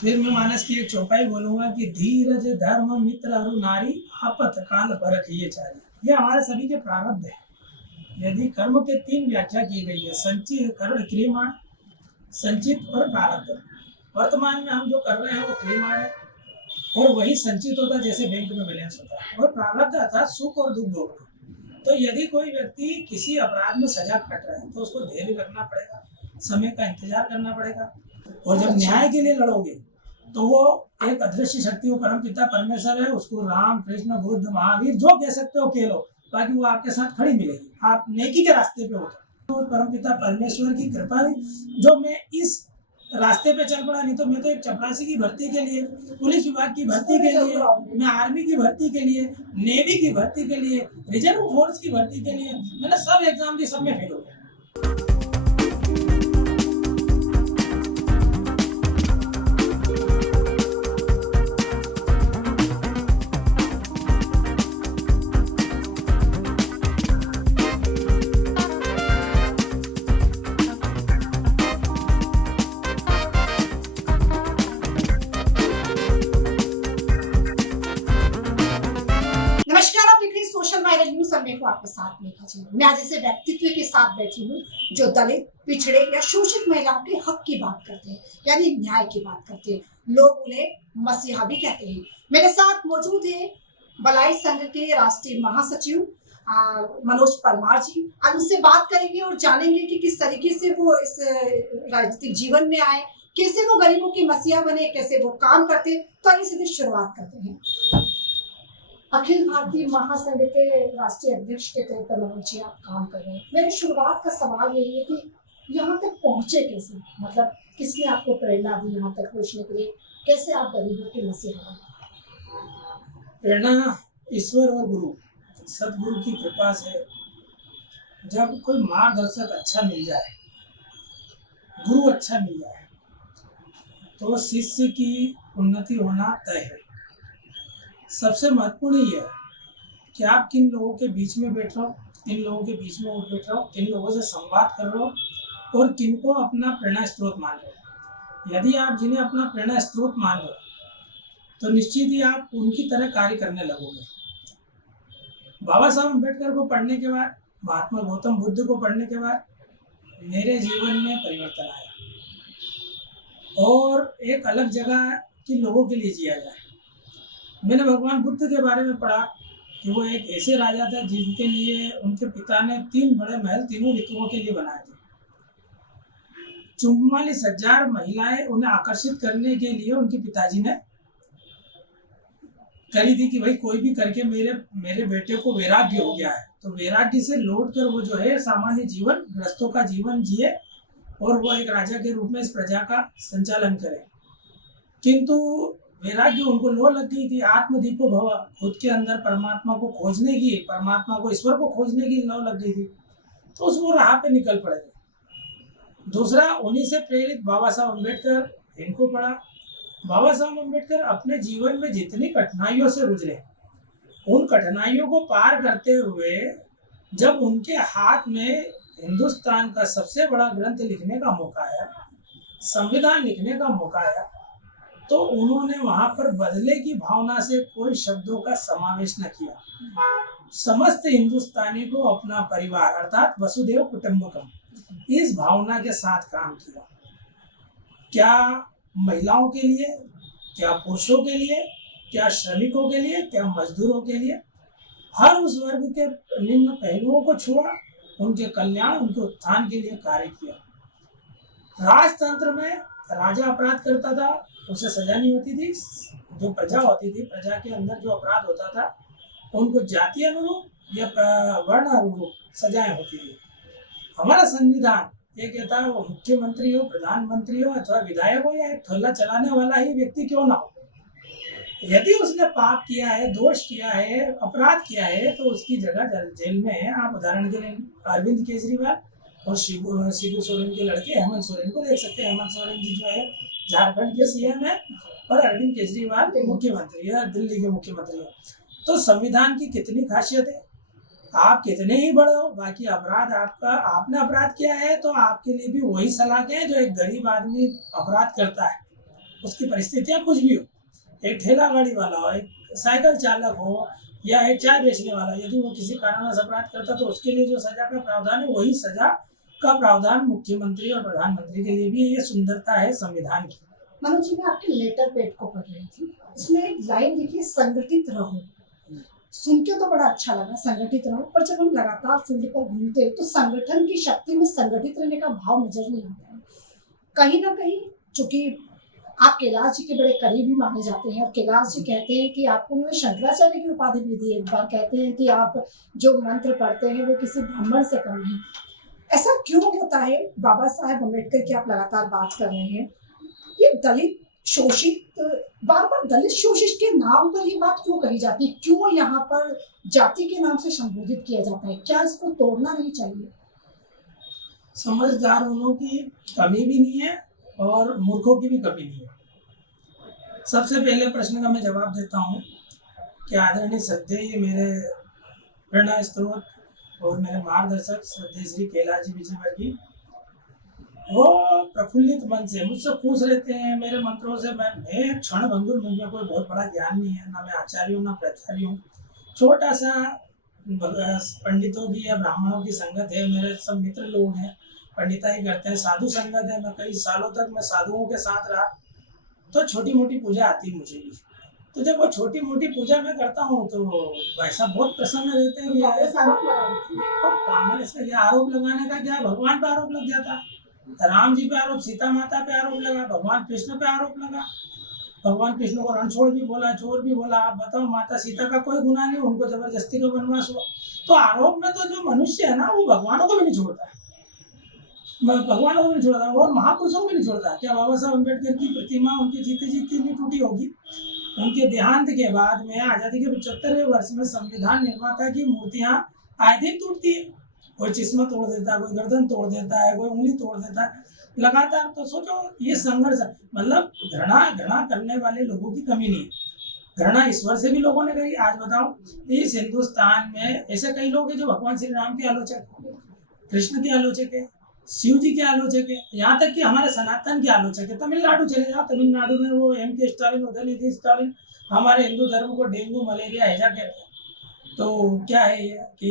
फिर मैं मानस की एक चौपाई बोलूंगा कि धीरज धर्म मित्र अरु नारी आपत काल परखिए चारी। ये हमारे सभी के प्रारब्ध है। यदि कर्म के तीन व्याख्या की गई है, संचित कर्म क्रियमाण, संचित और प्रारब्ध। वर्तमान में हम जो कर रहे हैं वो क्रियमाण है और वही संचित होता है, जैसे बैंक में बैलेंस होता है, और प्रारब्ध अर्थात सुख और दुख भोगना। तो यदि कोई व्यक्ति किसी अपराध में सजा काट रहा है तो उसको धैर्य रखना पड़ेगा, समय का इंतजार करना पड़ेगा। और जब न्याय के लिए लड़ोगे तो वो एक अदृश्य शक्ति, वो परम पिता परमेश्वर है, उसको राम कृष्ण बुद्ध महावीर जो कह सकते हो कह लो, बाकी वो आपके साथ खड़ी मिलेगी। आप नेकी के रास्ते पे हो तो परम पिता परमेश्वर की कृपा जो मैं इस रास्ते पे चल पड़ा, नहीं तो मैं तो एक चपरासी की भर्ती के लिए, पुलिस विभाग की भर्ती के लिए, मैं आर्मी की भर्ती के लिए, नेवी की भर्ती के लिए, रिजर्व फोर्स की भर्ती के लिए मैंने सब एग्जाम दी, सब में फेल हो गया। को आपके साथ में मैं आज ऐसे व्यक्तित्व के साथ बैठी हूँ जो दलित, पिछड़े या शोषित महिलाओं के हक की बात करते हैं, यानी न्याय की बात करते हैं। लोग उन्हें मसीहा भी कहते हैं। मेरे साथ मौजूद है भलाई संघ के राष्ट्रीय महासचिव मनोज परमार जी। आज उनसे बात करेंगे और जानेंगे कि किस तरीके से वो इस राजनीतिक जीवन में आए, कैसे वो गरीबों के मसीहा बने, कैसे वो काम करते। तो आइए सीधे शुरुआत करते हैं। अखिल भारतीय महासंघ के राष्ट्रीय अध्यक्ष के तौर पर मनोज जी आप काम कर रहे हैं। मेरी शुरुआत का सवाल यही है कि यहाँ तक पहुँचे कैसे, मतलब किसने आपको प्रेरणा दी यहाँ तक पहुँचने के लिए, कैसे आप गरीबों के मसीहा बने? प्रेरणा ईश्वर और गुरु सदगुरु की कृपा से। जब कोई मार्गदर्शक अच्छा मिल जाए, गुरु अच्छा मिल जाए, तो शिष्य की उन्नति होना तय है। सबसे महत्वपूर्ण ये है कि आप किन लोगों के बीच में बैठ रहे हो, किन लोगों के बीच में उठ बैठ रहे हो, किन लोगों से संवाद कर रहे हो और किन को अपना प्रेरणा स्रोत मान रहे हो। यदि आप जिन्हें अपना प्रेरणा स्रोत मान रहे हो तो निश्चित ही आप उनकी तरह कार्य करने लगोगे। बाबा साहब अम्बेडकर को पढ़ने के बाद, महात्मा गौतम बुद्ध को पढ़ने के बाद मेरे जीवन में परिवर्तन आया और एक अलग जगह के लोगों के लिए जिया जाए। मैंने भगवान बुद्ध के बारे में पढ़ा कि वो एक ऐसे राजा थे जिनके लिए उनके पिता ने 3 बड़े महल तीनों ऋतुओं के लिए बनाए थे। 44,000 महिलाएं उन्हें आकर्षित करने के लिए उनके पिताजी ने करी थी कि भाई कोई भी करके मेरे बेटे को वैराग्य हो गया है, तो वैराग्य से लौट कर वो जो है सामान्य जीवन, गृहस्थों का जीवन जिए और वो एक राजा के रूप में इस प्रजा का संचालन करे। किंतु वैराग्य उनको लो लग गई थी। आत्मदीपो भव, खुद के अंदर परमात्मा को खोजने की, परमात्मा को, ईश्वर को खोजने की लो लग गई थी, तो उसको राह पे निकल पड़े थे। दूसरा, उन्हीं से प्रेरित बाबा साहब अम्बेडकर, इनको पढ़ा। बाबा साहब अम्बेडकर अपने जीवन में जितनी कठिनाइयों से गुजरे, उन कठिनाइयों को पार करते हुए जब उनके हाथ में हिंदुस्तान का सबसे बड़ा ग्रंथ लिखने का मौका आया, संविधान लिखने का मौका आया, तो उन्होंने वहां पर बदले की भावना से कोई शब्दों का समावेश न किया। समस्त हिंदुस्तानी को अपना परिवार अर्थात वसुधैव कुटुंबकम, इस भावना के साथ काम किया। क्या महिलाओं के लिए, क्या पुरुषों के लिए, क्या श्रमिकों के लिए, क्या मजदूरों के लिए, हर उस वर्ग के निम्न पहलुओं को छुआ, उनके कल्याण, उनके उत्थान के लिए कार्य किया। राजतंत्र में राजा अपराध करता था, उसे सजा नहीं होती थी। जो प्रजा होती थी, प्रजा के अंदर जो अपराध होता था उनको जाति अनुरूप या वर्ण अनुरूप सजाएं होती थी। हमारा संविधान ये कहता है वो मुख्यमंत्री हो, प्रधानमंत्री हो अथवा विधायक हो या एक ठेला चलाने वाला ही व्यक्ति क्यों ना हो, यदि उसने पाप किया है, दोष किया है, अपराध किया है, तो उसकी जगह जेल में है। आप उदाहरण के लिए अरविंद केजरीवाल और शिबू सोरेन के लड़के हेमंत सोरेन को देख सकते हैं। हेमंत सोरेन जी जो है झारखंड के सीएम है और अरविंद केजरीवाल मुख्यमंत्री है, दिल्ली के मुख्यमंत्री है। तो संविधान की कितनी खासियत है, आप कितने ही बड़े हो, बाकी अपराध आपका, आपने अपराध किया है तो आपके लिए भी वही सलाह है जो एक गरीब आदमी अपराध करता है। उसकी परिस्थितियां कुछ भी हो, एक ठेला गाड़ी वाला हो, एक साइकिल चालक हो या एक चाय बेचने वाला, यदि वो किसी कारणवश अपराध करता तो उसके लिए जो सजा का प्रावधान है वही सजा का प्रावधान मुख्यमंत्री और प्रधानमंत्री के लिए भी। ये सुंदरता है संविधान की। मनोज जी, मैं आपके लेटर पेड को पढ़ रही थी, इसमें एक लाइन लिखी है, संगठित रहो। सुन के तो बड़ा अच्छा लगा, संगठित रहो, पर जब हम लगातार फील्ड पर घूमते हैं तो संगठन की शक्ति में संगठित रहने का भाव नजर नहीं आता है। कहीं ना कहीं, चूंकि आप कैलाश जी के बड़े करीबी माने जाते हैं और कैलाश जी कहते हैं कि आपको उन्होंने शंकराचार्य की उपाधि भी दी। एक बार कहते हैं कि आप जो मंत्र पढ़ते हैं वो किसी ब्राह्मण से कम नहीं। ऐसा क्यों होता है? बाबा साहेब अम्बेडकर की आप लगातार बात कर रहे हैं, ये दलित शोषित, बार बार दलित शोषित के नाम पर ये बात क्यों कही जाती है? क्यों यहाँ पर जाति के नाम से संबोधित किया जाता है? क्या इसको तोड़ना नहीं चाहिए? समझदार होने की कमी भी नहीं है और मूर्खों की भी कमी नहीं है। सबसे पहले प्रश्न का मैं जवाब देता हूँ कि आदरणीय श्रद्धेय मेरे प्रेरणा स्रोत और मेरे मार्गदर्शक श्रद्धेय श्री कैलाश जी विजयवर्गीय, वो प्रफुल्लित मन से मुझसे खुश रहते हैं मेरे मंत्रों से। मैं क्षण भंगुर, मुझे कोई बहुत बड़ा ज्ञान नहीं है, ना मैं आचार्य हूँ ना प्राचार्य हूँ। छोटा सा पंडितों की या ब्राह्मणों की संगत है, मेरे सब मित्र लोग हैं, पंडिताई करते हैं, साधु संगत है। मैं कई सालों तक मैं साधुओं के साथ रहा, तो छोटी मोटी पूजा आती है मुझे भी। तो जब वो छोटी मोटी पूजा मैं करता हूँ तो भाई साहब बहुत प्रसन्न रहते हैं। तो कांग्रेस का क्या आरोप लगाने का, क्या भगवान पे आरोप लग जाता, राम जी पे आरोप, सीता माता पे आरोप लगा, भगवान कृष्ण पे आरोप लगा, भगवान कृष्ण को रणछोड़ भी बोला, चोर भी बोला। आप बताओ, माता सीता का कोई गुनाह नहीं, उनको जबरदस्ती का वनवास हुआ। तो आरोप में तो जो मनुष्य है ना वो भगवानों को भी नहीं छोड़ता है, भगवानों को भी नहीं छोड़ता और महापुरुषों को भी नहीं छोड़ता। क्या बाबा साहब अम्बेडकर की प्रतिमा उनके जीते जीते नहीं टूटी होगी? उनके देहांत के बाद में आजादी के 75वें वर्ष में संविधान निर्माता की मूर्तियां आए दिन टूटती है। कोई चश्मा तोड़ देता है, कोई गर्दन तोड़ देता है, कोई उंगली तोड़ देता है लगातार। तो सोचो ये संघर्ष, मतलब घृणा करने वाले लोगों की कमी नहीं है। घृणा ईश्वर से भी लोगों ने करी। आज बताओ, इस हिंदुस्तान में ऐसे कई लोग हैं जो भगवान श्री राम के आलोचक, कृष्ण के आलोचक है, शिव जी के आलोचक है, यहाँ तक कि हमारे सनातन के आलोचक है। तमिलनाडु चले जाओ, तमिलनाडु में वो M.K. स्टालिन, उदयनिधि स्टालिन हमारे हिंदू धर्म को डेंगू मलेरिया हैजा कहते हैं। तो क्या है ये कि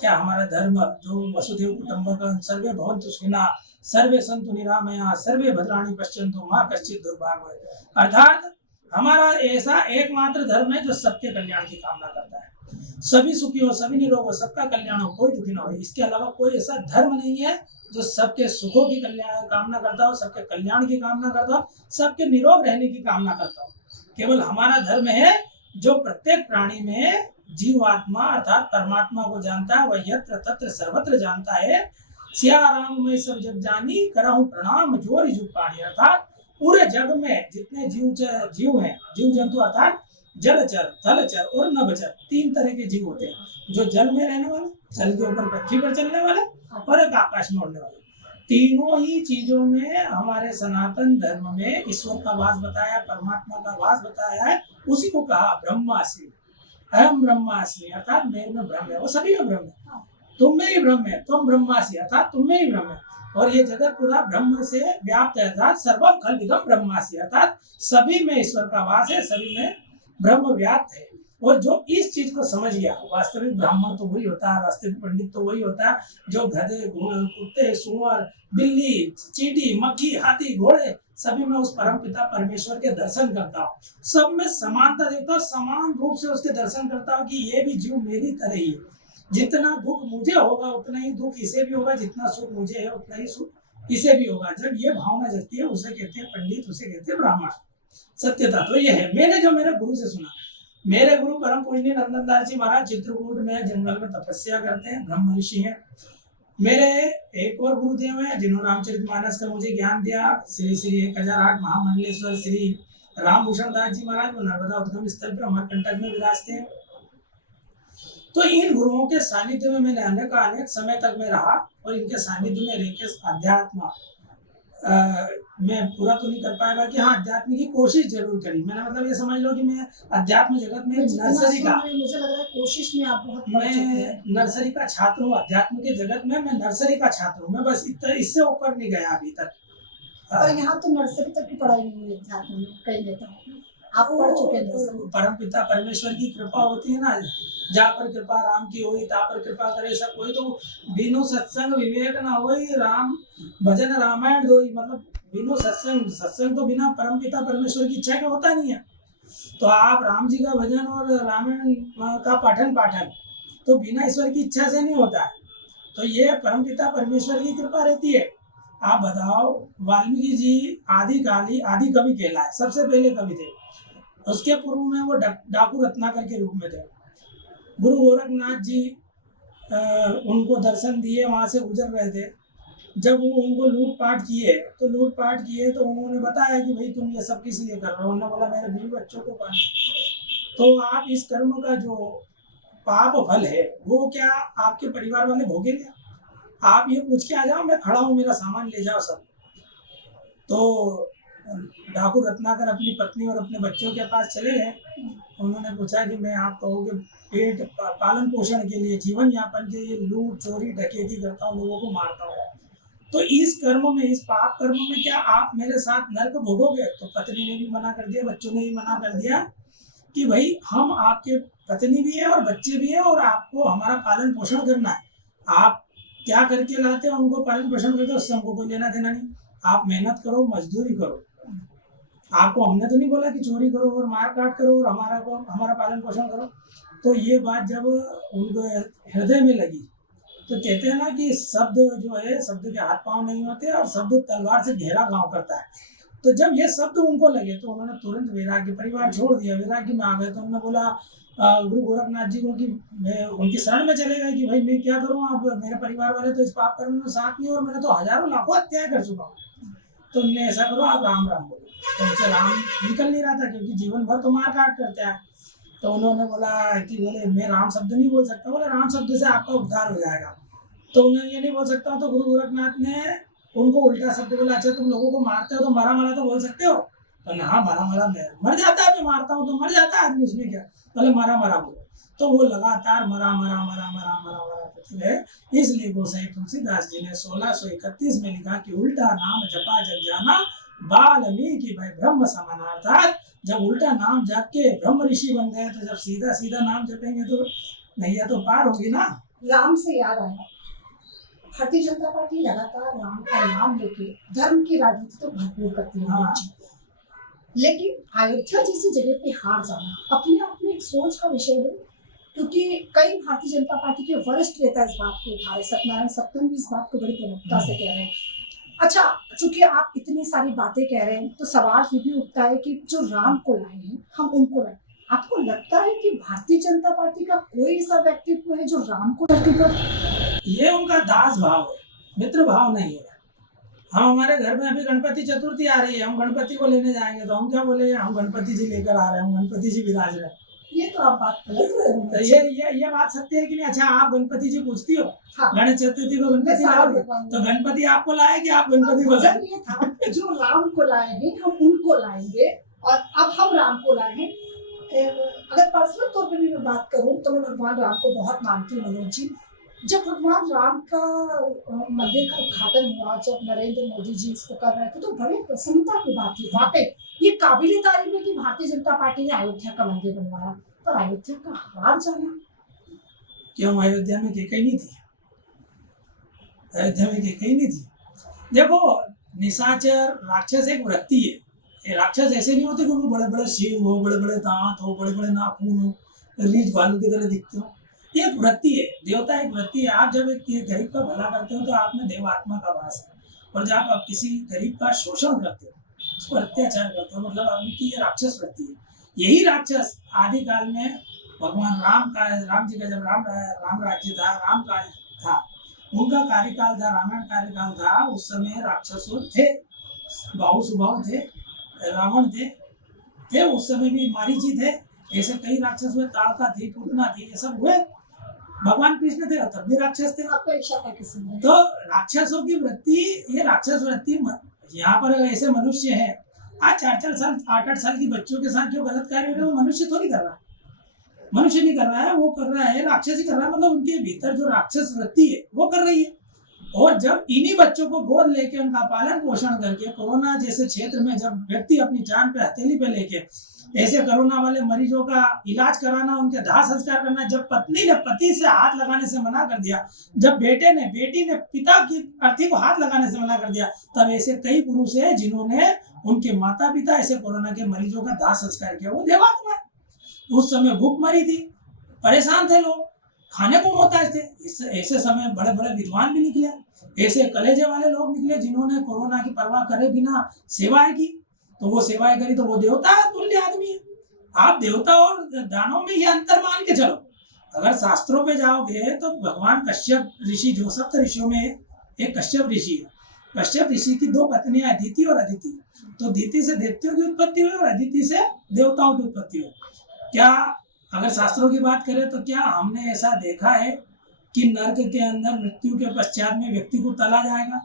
क्या हमारा धर्म जो वसुधैव कुटुंबकम सर्वे भवन्तु सुखिनः सर्वे सन्तु निरामया सर्वे भद्राणि पश्यन्तु मा कश्चित् दुर्भाग् भवेत्, अर्थात हमारा ऐसा एकमात्र धर्म है जो सबके कल्याण की कामना करता है। सभी सुखी हो, सभी निरोग हो, सबका कल्याण हो, कोई दुखी ना हो। इसके अलावा कोई ऐसा धर्म नहीं है जो सबके सुखों की कामना करता हो, सबके कल्याण की कामना करता हो, सबके निरोग रहने की कामना करता हो। केवल हमारा धर्म है जो प्रत्येक प्राणी में जीवात्मा अर्थात परमात्मा को जानता है, वह यत्र तत्र सर्वत्र जानता है। सिया राम में सब जग जानी, करहूं प्रणाम जोरी जुग पानी। अर्थात पूरे जग में जितने जीव हैं, जीव जंतु अर्थात जलचर, थलचर और नभचर, 3 तरह के जीव होते हैं। जो जल में रहने वाले, जल के ऊपर पृथ्वी पर चलने वाले और एक आकाश में उड़ने वाले। तीनों ही चीजों में हमारे सनातन धर्म में ईश्वर का वास बताया, परमात्मा का वास बताया है। उसी को कहा ब्रह्मास्मि, अहम ब्रह्मास्मि, अर्थात मेरे में ब्रह्म है, वो सभी में ब्रह्म है। तुम में ही ब्रह्म है, तुम ब्रह्मास्मि, अर्थात तुम में ही ब्रह्म है। और ये जगत पूरा ब्रह्म से व्याप्त है, अर्थात सर्वम खल्विदम ब्रह्मास्मि, अर्थात सभी में ईश्वर का वास है, सभी में ब्रह्म व्याप्त है। और जो इस चीज को समझ गया, वास्तविक ब्राह्मण तो वही होता है, वास्तविक पंडित तो वही होता है जो गधे, कुत्ते, सुअर, बिल्ली, चींटी, मक्खी, हाथी, घोड़े सभी में उस परम पिता परमेश्वर के दर्शन करता हो, सब में समानता देखता हो, समान रूप से उसके दर्शन करता हो कि ये भी जीव मेरी तरह ही है। जितना दुख मुझे होगा उतना ही दुख इसे भी होगा, जितना सुख मुझे है उतना ही सुख इसे भी होगा। जब ये भावना जगती है उसे कहते हैं पंडित, उसे कहते हैं ब्राह्मण। सत्यता तो ये है। मैंने जो मेरे गुरु से सुना, मेरे गुरु परम पूजनीय नंदनदास जी महाराज चित्रकूट में जंगल में तपस्या करते हैं, ब्रह्म ऋषि हैं। मेरे एक और गुरुदेव हैं जिन्होंने रामचरितमानस का मुझे ज्ञान दिया, श्री श्री 1008 महामंडलेश्वर श्री रामभूषण दास जी महाराज, वो नर्मदा उद्गम स्थल पे अमरकंटक में विराजते हैं। तो इन गुरुओं के सानिध्य में मैंने अनेक समय तक मैं रहा और इनके सानिध्य में रह के अध्यात्म मैं पूरा तो नहीं कर पाएगा कि हाँ अध्यात्म की कोशिश जरूर करी मैंने। मतलब ये समझ लो कि मैं अध्यात्म जगत में नर्सरी का, मुझे लग रहा है कोशिश में आप बहुत मैं नर्सरी का छात्र हूँ। अध्यात्म के जगत में मैं नर्सरी का छात्र हूँ। मैं बस इससे ऊपर नहीं गया अभी तक। पर यहाँ तो नर्सरी तक की पढ़ाई नहीं है अध्यात्म में, कई लेता हूँ आप पढ़ चुके हैं नर्सरी। परम पिता परमेश्वर की कृपा होती है ना, जहाँ पर कृपा राम की हुई ता पर कृपा करे सब कोई। तो बिनु सत्संग विवेक ना होई, राम भजन रामायण दोई। मतलब बिनु सत्संग, सत्संग तो बिना परम पिता परमेश्वर की इच्छा के होता नहीं है। तो आप राम जी का भजन और रामायण का पाठन तो बिना ईश्वर की इच्छा से नहीं होता है। तो ये परम पिता परमेश्वर की कृपा रहती है। आप बताओ, वाल्मीकि जी आदि कवि कहलाए, सबसे पहले कवि थे। उसके पूर्व में वो डाकू रत्नाकर के रूप में थे। गुरु गोरखनाथ जी उनको दर्शन दिए, वहां से गुजर रहे थे। जब वो उनको लूटपाट किए तो उन्होंने बताया कि भाई तुम ये सब किस लिए कर रहे हो। उन्होंने बोला मेरे बीवी बच्चों को पालना। तो आप इस कर्म का जो पाप फल है वो क्या आपके परिवार वाले भोगेंगे? आप ये पूछ के आ जाओ, मैं खड़ा हूँ, मेरा सामान ले जाओ सब। तो डाकू रत्नाकर अपनी पत्नी और अपने बच्चों के पास चले गए। उन्होंने पूछा कि मैं आप कहोगे पेट पालन पोषण के लिए, जीवन यापन के लिए लूट चोरी डकैती करता हूँ, लोगों को मारता हूँ, तो इस कर्म में, इस पाप कर्म में क्या आप मेरे साथ नरक भोगोगे? तो पत्नी ने भी मना कर दिया, बच्चों ने भी मना कर दिया कि भाई हम आपके पत्नी भी है और बच्चे भी हैं और आपको हमारा पालन पोषण करना है। आप क्या करके लाते हो, उनको पालन पोषण करते हो, उससे हमको कोई लेना देना नहीं। आप मेहनत करो, मजदूरी करो। आपको हमने तो नहीं बोला कि चोरी करो और मार काट करो और हमारा पालन पोषण करो। तो ये बात जब उनको हृदय में लगी तो कहते हैं ना कि शब्द जो है, शब्द के हाथ पांव नहीं होते और शब्द तलवार से गहरा घाव करता है। तो जब ये शब्द उनको लगे तो उन्होंने तुरंत वैराग्य, परिवार छोड़ दिया, वैराग्य में आ गए। तो उन्होंने बोला गुरु गोरखनाथ जी को कि मैं उनकी शरण में चले गए कि भाई मैं क्या करूँ, अब मेरे परिवार वाले तो इस पाप कर्म में साथ नहीं और मैंने तो हजारों लाखों हत्याएं कर चुका हूँ। तो उन्होंने ऐसा करो, आप राम राम बोलो। तो उनसे राम निकल नहीं रहा था क्योंकि जीवन भर तो मार काट करते हैं। तो उन्होंने बोला कि बोले मैं राम शब्द नहीं बोल सकता। बोले राम शब्द से आपका उद्धार हो जाएगा। तो उन्होंने ये नहीं बोल सकता। तो गुरु गोरखनाथ ने उनको उल्टा शब्द बोला, अच्छा तुम लोगों को मारते हो तो मरा मरा तो बोल सकते हो? तो हाँ मरा मरा मर जाता है, मैं मारता हूँ तो मर जाता है आदमी, उसमें क्या। पहले मरा मरा बोलो। तो वो लगातार मरा मरा मरा मरा मरा मरा करते रहे। इसलिए गोसाई तुलसीदास जी ने 1631 में लिखा कि उल्टा नाम जपा जग जाना, वाल्मीकि भाई ब्रह्म समानार्थात। जब उल्टा नाम जप के ब्रह्म ऋषि बन गए तो जब सीधा सीधा नाम जपेंगे तो नैया तो पार होगी ना। राम से याद आया, भारतीय जनता पार्टी लगातार राम का नाम लेके धर्म की राजनीति तो भरपूर करती है। हाँ। लेकिन अयोध्या जैसी जगह पे हार जाना अपने आप में एक सोच का विषय है, क्योंकि कई भारतीय जनता पार्टी के वरिष्ठ नेता इस बात को उठा रहे। सत्यनारायण सत्तम भी इस बात को बड़ी प्रमुखता से कह रहे हैं। अच्छा, चूंकि आप इतनी सारी बातें कह रहे हैं तो सवाल ये भी उठता है कि जो राम को लाए हैं हम उनको लाए। आपको लगता है कि भारतीय जनता पार्टी का कोई ऐसा व्यक्तित्व है जो राम को धरती पर? ये उनका दास भाव है, मित्र भाव नहीं है। हम हमारे घर में अभी गणपति चतुर्थी आ रही है, हम गणपति को लेने जाएंगे तो हम क्या बोलेंगे, हम गणपति जी लेकर आ रहे हैं, हम गणपति जी विराज रहे हैं। ये तो आप बात गलत कर रहे तो हैं। ये बात सत्य है कि नहीं? अच्छा, आप गणपति जी पूछती हो? हाँ। गणेश चतुर्थी को गणपति लाओगे तो गणपति आपको लाए कि आप गणपति को लाए? ये था जो राम को लाए हैं हम उनको लाएंगे और अब हम राम को लाए हैं। अगर पर्सनल तौर पर भी मैं बात करूं तो मैं भगवान राम को बहुत मानती हूँ मनोज जी। जब भगवान राम का मंदिर का उद्घाटन हुआ, जब नरेंद्र मोदी जी इसको कर रहे थे तो बड़े प्रसन्नता की बात थी। वाकई ये काबिले तारीफ है कि भारतीय जनता पार्टी ने अयोध्या का मंदिर बनवाया, पर अयोध्या का हार जाना क्यों? अयोध्या में कैकेयी नहीं थी? अयोध्या में कैकेयी नहीं थी? देखो, निशाचर राक्षस एक वृत्ति है। ये राक्षस ऐसे नहीं होते कि उनको बड़े बड़े सींग हो, बड़े बड़े दांत हो, बड़े बड़े नाखून हो, रीछ भालू की तरह दिखते हो। ये एक वृत्ति है, देवता एक वृत्ति है। आप जब एक गरीब का भला करते हो तो आप में देवात्मा का वास है। और जब आप किसी गरीब का शोषण करते हो, उस पर अत्याचार करते हो, मतलब आपकी ये राक्षस वृत्ति है। यही राक्षस आदिकाल में भगवान राम जी का जब राम राज्य था, राम काल था, उनका कार्यकाल था, रामायण कार्यकाल था, उस समय राक्षसों थे, बाहु सुबाहु थे, रावण थे उस समय भी मारीची थे, ऐसे कई राक्षस हुए, ताड़का थी, पूतना थी, ये सब हुए। भगवान कृष्ण थे तब भी राक्षस थे। आपका इच्छा था किसी ने? तो राक्षसों की वृत्ति, ये राक्षस वृत्ति यहाँ पर ऐसे मनुष्य है, आज 4-4 साल 8-8 साल की बच्चों के साथ जो गलत कार्य हो रहे हैं वो मनुष्य थोड़ी कर रहा है, मनुष्य नहीं कर रहा है, वो कर रहा है राक्षस ही कर रहा है। मतलब उनके भीतर जो राक्षस वृत्ति है वो कर रही है। और जब इन्हीं बच्चों को गोद लेके उनका पालन पोषण करके कोरोना जैसे क्षेत्र में जब व्यक्ति अपनी जान पे हथेली पे लेके ऐसे कोरोना वाले मरीजों का इलाज कराना, उनके दाह संस्कार करना, जब पत्नी ने पति से हाथ लगाने से मना कर दिया, जब बेटी ने पिता की अर्थी को हाथ लगाने से मना कर दिया, तब ऐसे कई पुरुष हैं जिन्होंने उनके माता पिता ऐसे कोरोना के मरीजों का दाह संस्कार किया। वो देवात्मा है। उस समय भूख मरी थी, परेशान थे लोग, खाने को मोहताज थे। ऐसे समय बड़े बड़े विद्वान भी निकले, ऐसे कलेजे वाले लोग निकले जिन्होंने कोरोना की परवाह करे बिना सेवाएं की। तो वो सेवाएं करी तो वो देवता तुल्य आदमी है। आप देवता और दानव में ये अंतर मान के चलो। अगर शास्त्रों पे जाओगे तो भगवान कश्यप ऋषि, जो सप्त ऋषियों में एक कश्यप ऋषि है, कश्यप ऋषि की 2 पत्नियां अदिति और अदिति। तो दिति से देवताओं की उत्पत्ति हुई और अदिति से देवताओं की उत्पत्ति हुई। क्या अगर शास्त्रों की बात करें तो क्या हमने ऐसा देखा है कि नर्क के अंदर मृत्यु के पश्चात में व्यक्ति को तला जाएगा?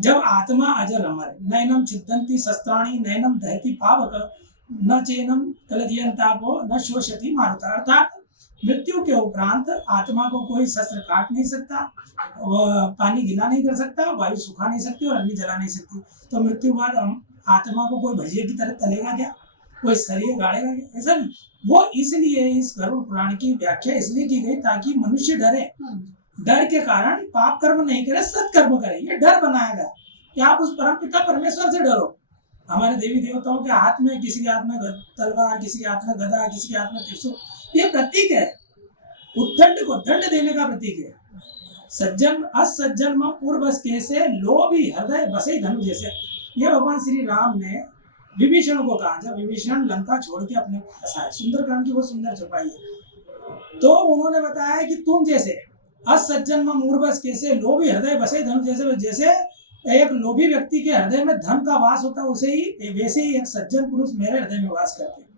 जब आत्मा अजर अमर है, नैनम छिदंती शस्त्राणी नैनम दहती पावक न चैनम कलदियंतापो न शोषति मारुता। अर्थात मृत्यु के उपरांत आत्मा को कोई शस्त्र काट नहीं सकता, पानी गीला नहीं कर सकता, वायु सुखा नहीं सकती और अग्नि जला नहीं सकती। तो मृत्यु बाद आत्मा को कोई भजिए की तरह तलेगा क्या? कोई शरीर गाड़ेगा क्या? ऐसा नहीं। वो इसलिए इस गरुड़ पुराण की व्याख्या इसलिए की गई ताकि मनुष्य डरे, डर के कारण पाप कर्म नहीं करे, सत्कर्म करे। ये डर बनाया गया कि आप उस परम पिता परमेश्वर से डरो। हमारे देवी देवताओं के हाथ में, किसी के हाथ में तलवार, किसी के हाथ में गदा, किसी के हाथ में त्रिशूल, ये प्रतीक है, उद्दंड को दंड देने का प्रतीक है। सज्जन असज्जन में पूर्व कैसे लोभी हृदय बसे धनु जैसे। ये भगवान श्री राम ने विभीषण को कहा जब विभीषण लंका छोड़ के अपने फंसा है। सुंदरकांड की वो सुंदर छुपाई है। तो उन्होंने बताया कि तुम जैसे असज्जन में मूर्वस कैसे लोभी हृदय बसे धनु जैसे, जैसे एक लोभी व्यक्ति के हृदय में धन का वास होता है, उसे ही वैसे ही एक सज्जन पुरुष मेरे हृदय में वास करते हैं।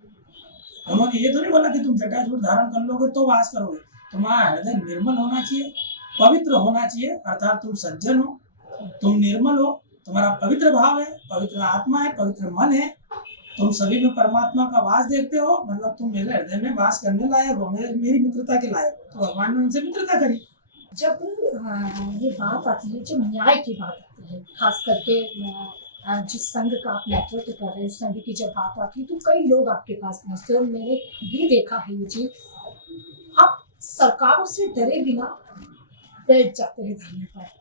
उन्होंने ये तो नहीं बोला कि तुम जटाजूट धारण कर लोगे तो वास करोगे। तुम्हारा हृदय निर्मल होना चाहिए, पवित्र होना चाहिए। अर्थात तुम सज्जन हो, तुम निर्मल हो, तुम्हारा पवित्र भाव है, पवित्र आत्मा है, पवित्र मन है, तुम सभी में परमात्मा का वास देखते हो, मतलब तुम मेरे हृदय में वास करने लायक हो, मेरी मित्रता के लायक हो। तो भगवान ने उनसे मित्रता करी। जब ये बात आती है, जब न्याय की बात आती है, खास करके जिस संघ का आप नेतृत्व कर रहे हैं, उस संघ की जब बात आती है तो कई लोग आपके पास पहुंचते हैं। और मैंने भी देखा है ये चीज, आप सरकारों से डरे बिना बैठ जाते हैं धरने पर।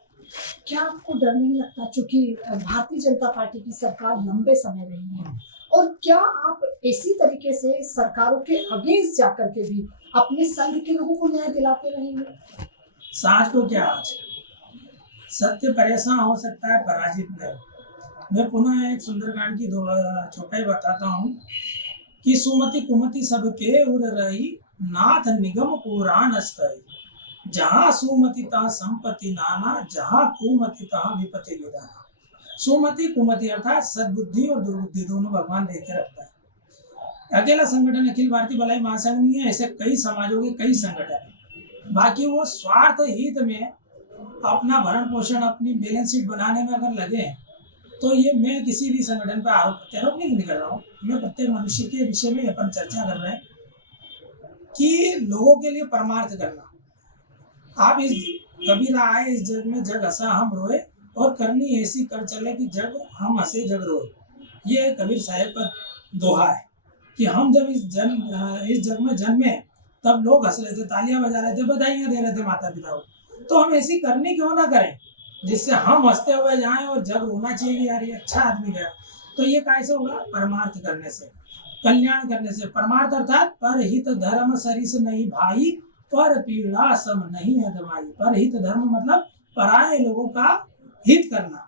क्या आपको डर नहीं लगता? क्योंकि भारतीय जनता पार्टी की सरकार लंबे समय रही है, और क्या आप इसी तरीके से सरकारों के अगेंस्ट जाकर के भी अपने संघ के लोगों को न्याय दिलाते रहेंगे? साँझ को क्या आज सत्य परेशान हो सकता है, पराजित नहीं। मैं पुनः एक सुंदरकांड की 2 चौपाई बताता हूँ कि सुमति कुमति सबके उर रही, नाथ निगम पुराण अस्कई। जहाँ सुमति तहाँ संपत्ति नाना, जहाँ कुमति तहाँ विपत्ति निदाना। सुमति कुमति अर्थात सद्बुद्धि और दुर्बुद्धि दोनों भगवान देख के रखता है। अकेला संगठन अखिल भारतीय भलाई महासंघ नहीं है, ऐसे कई समाजों के कई संगठन है। बाकी वो स्वार्थ हित में अपना भरण पोषण, अपनी बैलेंस शीट बनाने में अगर लगे हैं, तो ये मैं किसी भी संगठन पर आरोप प्रत्यारोप नहीं कर रहा हूँ। मैं प्रत्येक मनुष्य के विषय में अपन चर्चा कर रहे हैं कि लोगों के लिए परमार्थ करना। आप इस कबीर आए इस जग में जग हंसा हम रोए, और करनी ऐसी कर चले कि जग हम हंसे जग रोए। ये कबीर साहब का दोहा है कि हम जब इस जग में जन्मे तब लोग हंस रहे थे, तालियां बजा रहे थे, बधाइयां दे रहे थे माता पिता को। तो हम ऐसी करनी क्यों ना करें जिससे हम हंसते हुए जाएं और जग रोना चाहिए कि यार ये अच्छा आदमी गया। तो ये कैसे होगा? परमार्थ करने से, कल्याण करने से। परमार्थ अर्थात परहित धर्म सरिस नहीं भाई, पर पीड़ा सम नहीं अदमाई। परहित धर्म मतलब पराये लोगों का हित करना,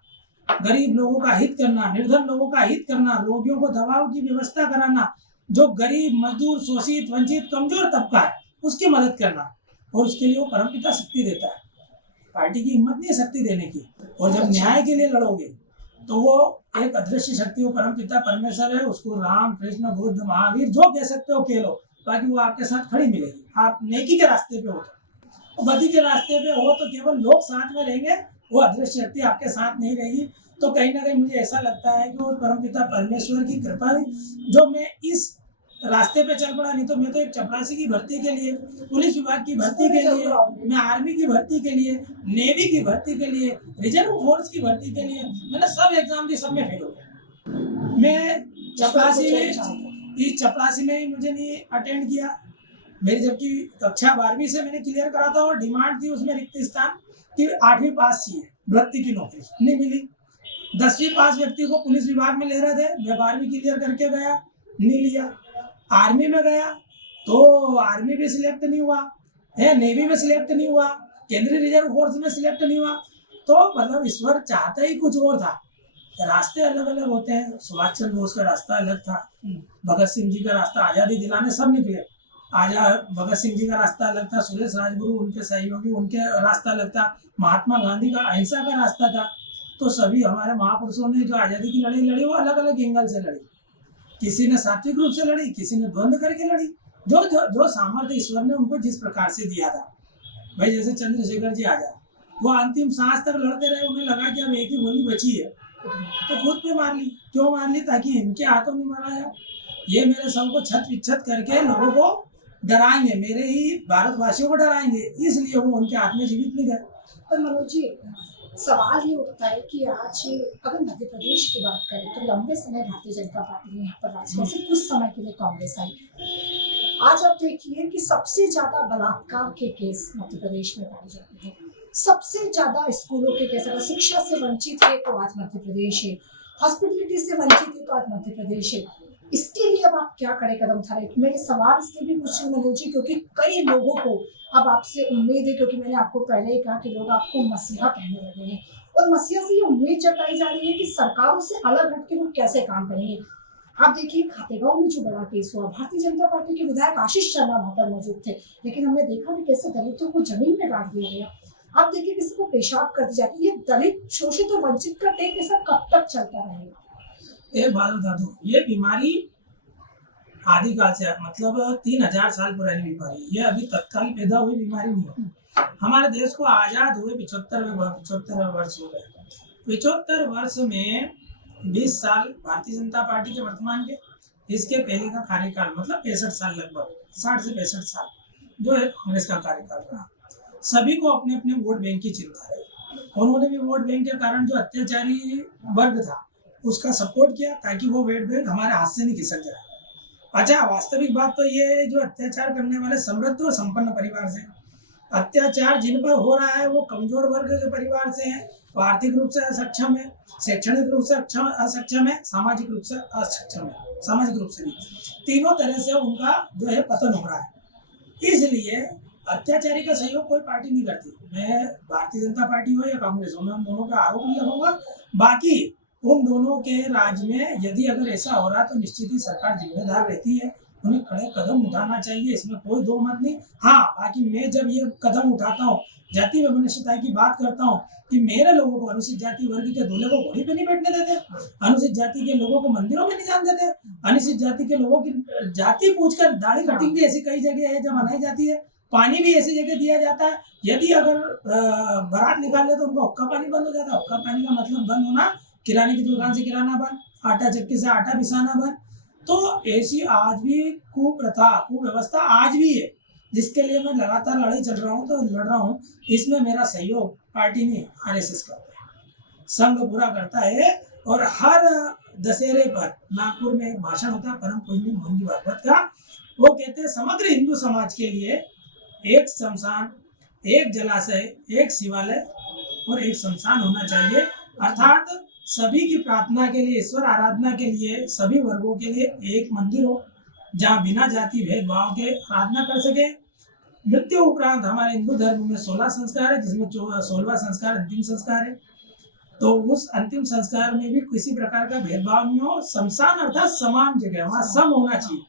गरीब लोगों का हित करना, निर्धन लोगों का हित करना, रोगियों को दवाओं की व्यवस्था कराना, जो गरीब मजदूर शोषित वंचित कमजोर तबका है उसकी मदद करना। और उसके लिए वो परमपिता शक्ति देता है। पार्टी की हिम्मत नहीं है शक्ति देने की। और जब न्याय के लिए लड़ोगे तो वो एक अदृश्य शक्ति, वो परमपिता परमेश्वर है, उसको राम कृष्ण बुद्ध महावीर जो कह सकते हो कह लो, बाकी वो आपके साथ खड़ी मिलेगी। आप नेकी के रास्ते पे हो तो, बदी के रास्ते पे हो तो केवल लोग साथ में रहेंगे, वो अदृश्य शक्ति आपके साथ नहीं रहेगी। तो कहीं ना कहीं मुझे ऐसा लगता है कि वो परमपिता परमेश्वर की कृपा, जो मैं इस रास्ते पे चल पड़ा, नहीं तो मैं तो एक चपरासी की भर्ती के लिए, पुलिस विभाग की भर्ती के लिए, मैं आर्मी की भर्ती के लिए, नेवी की भर्ती के लिए, रिजर्व फोर्स की भर्ती के लिए मैंने सब एग्जाम दी, सब में फेल हो गया। मैं चपरासी में, इस चपरासी में ही मुझे नहीं अटेंड किया मेरी, जबकि कक्षा 12वीं से मैंने क्लियर करा था और डिमांड थी उसमें रिक्त स्थान कि 8वीं पास चाहिए, भर्ती की नौकरी नहीं मिली। 10वीं पास व्यक्ति को पुलिस विभाग में ले रहे थे, मैं 12वीं क्लियर करके गया, नहीं लिया। आर्मी में गया तो आर्मी भी सिलेक्ट नहीं हुआ है, नेवी में सिलेक्ट नहीं हुआ, केंद्रीय रिजर्व फोर्स में सिलेक्ट नहीं हुआ। तो मतलब ईश्वर चाहता ही कुछ और था। रास्ते अलग अलग होते हैं, सुभाष चंद्र बोस का रास्ता अलग था, भगत सिंह जी का रास्ता आज़ादी दिलाने सब निकले, भगत सिंह जी का रास्ता अलग था, सुरेश राजगुरु उनके सहयोगी उनके रास्ता अलग था, महात्मा गांधी का अहिंसा का रास्ता था। तो सभी हमारे महापुरुषों ने जो आज़ादी की लड़ी लड़ी वो अलग अलग एंगल से लड़ी, किसी ने सात्विक रूप से लड़ी, किसी ने द्वंद्व करके लड़ी, जो जो जो सामर्थ्य ईश्वर ने उनको जिस प्रकार से दिया था। भाई जैसे चंद्रशेखर जी आजाद, वो अंतिम सांस तक लड़ते रहे, उन्हें लगा कि अब एक ही गोली बची है तो खुद पे मार ली। क्यों मार ली? ताकि इनके हाथों में मारा जाए, ये मेरे सबको छत विच्छत करके लोगों को डराएंगे, मेरे ही भारतवासियों को डराएंगे, इसलिए वो उनके हाथ में जीवित नहीं गए। पर मनोज जी, सवाल ये उठता है कि आज अगर मध्य प्रदेश की बात करें तो लंबे समय भारतीय जनता पार्टी ने यहाँ पर राज किया, कुछ समय के लिए कांग्रेस आई। आज आप देखिए कि सबसे ज्यादा बलात्कार के केस मध्य प्रदेश में पाए जाते हैं, सबसे ज्यादा स्कूलों के केस, अगर शिक्षा से वंचित है तो आज मध्य प्रदेश है, हॉस्पिटलिटी से वंचित है तो आज मध्य प्रदेश है। इसके लिए अब आप क्या कड़े कदम उठा रहे? मेरे सवाल इसलिए भी पूछ रही हूँ मनोज जी, क्योंकि कई लोगों को अब आपसे उम्मीद है, क्योंकि मैंने आपको पहले ही कहा कि लोग आपको मसीहा कहने लगे हैं, और मसीहा से ये उम्मीद जताई जा रही है कि सरकारों से अलग हट के वो कैसे काम करेंगे। आप देखिए खातेगांव में जो बड़ा केस हुआ, भारतीय जनता पार्टी के विधायक आशीष शर्मा वहां पर मौजूद थे, लेकिन हमने देखा कि कैसे दलितों को जमीन में गाड़ दिया गया। आप देखिए किसी को पेशाब कर दी जाती है। ये दलित शोषित और वंचित का टेक ऐसा कब तक चलता रहेगा? एक बात बता दूं, ये बीमारी आदिकाल से, मतलब 3000 साल पुरानी बीमारी, ये अभी तत्काल पैदा हुई बीमारी नहीं है। हमारे देश को आजाद हुए 75 वर्ष हो गए। 75 वर्ष में 20 साल भारतीय जनता पार्टी के वर्तमान के, इसके पहले का कार्यकाल मतलब 65 साल, लगभग 60 से 65 साल जो है कांग्रेस का कार्यकाल रहा। सभी को अपने अपने वोट बैंक की चिंता रही, उन्होंने भी वोट बैंक के कारण जो अत्याचारी वर्ग था उसका सपोर्ट किया, ताकि वो वोट बैंक हमारे हाथ से नहीं खिसक जाए। अच्छा, वास्तविक बात तो ये है, जो अत्याचार करने वाले समृद्ध और संपन्न परिवार से, अत्याचार जिन पर हो रहा है वो कमजोर वर्ग के परिवार से है, वो आर्थिक रूप से असक्षम है, शैक्षणिक रूप से असक्षम है, सामाजिक रूप से असक्षम है, सामाजिक रूप से भी, तीनों तरह से उनका जो है पतन हो रहा है। इसलिए अत्याचारी का सहयोग कोई पार्टी नहीं करती। मैं भारतीय जनता पार्टी हो या कांग्रेस हो, मैं उन दोनों पे आरोप नहीं लगाऊंगा। बाकी उन दोनों के राज में यदि अगर ऐसा हो रहा तो निश्चित ही सरकार जिम्मेदार रहती है, उन्हें कड़े कदम उठाना चाहिए, इसमें कोई दो मत नहीं। हाँ, बाकी मैं जब ये कदम उठाता हूँ, जाति वैमनस्यता की बात करता हूँ कि मेरे लोगों को, अनुसूचित जाति वर्ग के दूल्हे को घोड़ी पे नहीं बैठने देते, अनुसूचित जाति के लोगों को मंदिरों में नहीं जाने देते, अनुसूचित जाति के लोगों की जाति पूछकर दाढ़ी कटिंग भी ऐसी कई जगह है जब मनाई जाती है, पानी भी ऐसी जगह दिया जाता है। यदि अगर बारात निकाले तो उनका हुक्का पानी बंद हो जाता है। हुक्का पानी का मतलब बंद होना, किराने की दुकान से किराना बंद, आटा चक्की से आटा पिसाना बंद। तो ऐसी आज भी कुप्रथा, कुव्यवस्था आज भी है, जिसके लिए मैं लगातार लड़ाई चल रहा हूँ, तो लड़ रहा हूँ। इसमें मेरा सहयोग पार्टी नहीं, आरएसएस करता है, संघ पूरा करता है। और हर दशहरे पर नागपुर में एक भाषण होता है परम पूज्य मोहन भागवत का, वो कहते हैं समग्र हिंदू समाज के लिए एक शमशान, एक जलाशय, एक शिवालय और एक शमशान होना चाहिए। अर्थात सभी की प्रार्थना के लिए, ईश्वर आराधना के लिए, सभी वर्गों के लिए एक मंदिर हो, जहाँ बिना जाति भेदभाव के आराधना कर सके। मृत्यु उपरांत हमारे हिंदू धर्म में 16 संस्कार है, जिसमें 16वां संस्कार अंतिम संस्कार है। तो उस अंतिम संस्कार में भी किसी प्रकार का भेदभाव नहीं हो। शमशान अर्थात समान जगह, वहाँ सम होना चाहिए।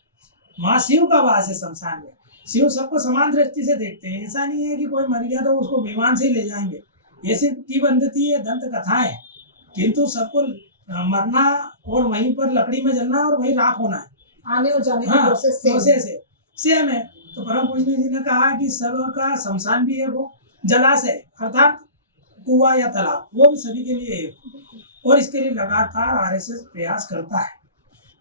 वहाँ शिव का वास है शमशान में, शिव सबको समान दृष्टि से देखते हैं। ऐसा नहीं है कि कोई मर गया तो उसको विमान से ही ले जाएंगे, ऐसी किंवदंती है, दंत कथाएं, किंतु सबको मरना और वहीं पर लकड़ी में जलना और वहीं राख होना है, आने और जाने की प्रोसेस सेम है। तो परम पूज्य जी ने कहा कि सबका शमशान भी है, वो जलाशय अर्थात कुआं या तालाब, वो भी सभी के लिए है। और इसके लिए लगातार आरएसएस प्रयास करता है।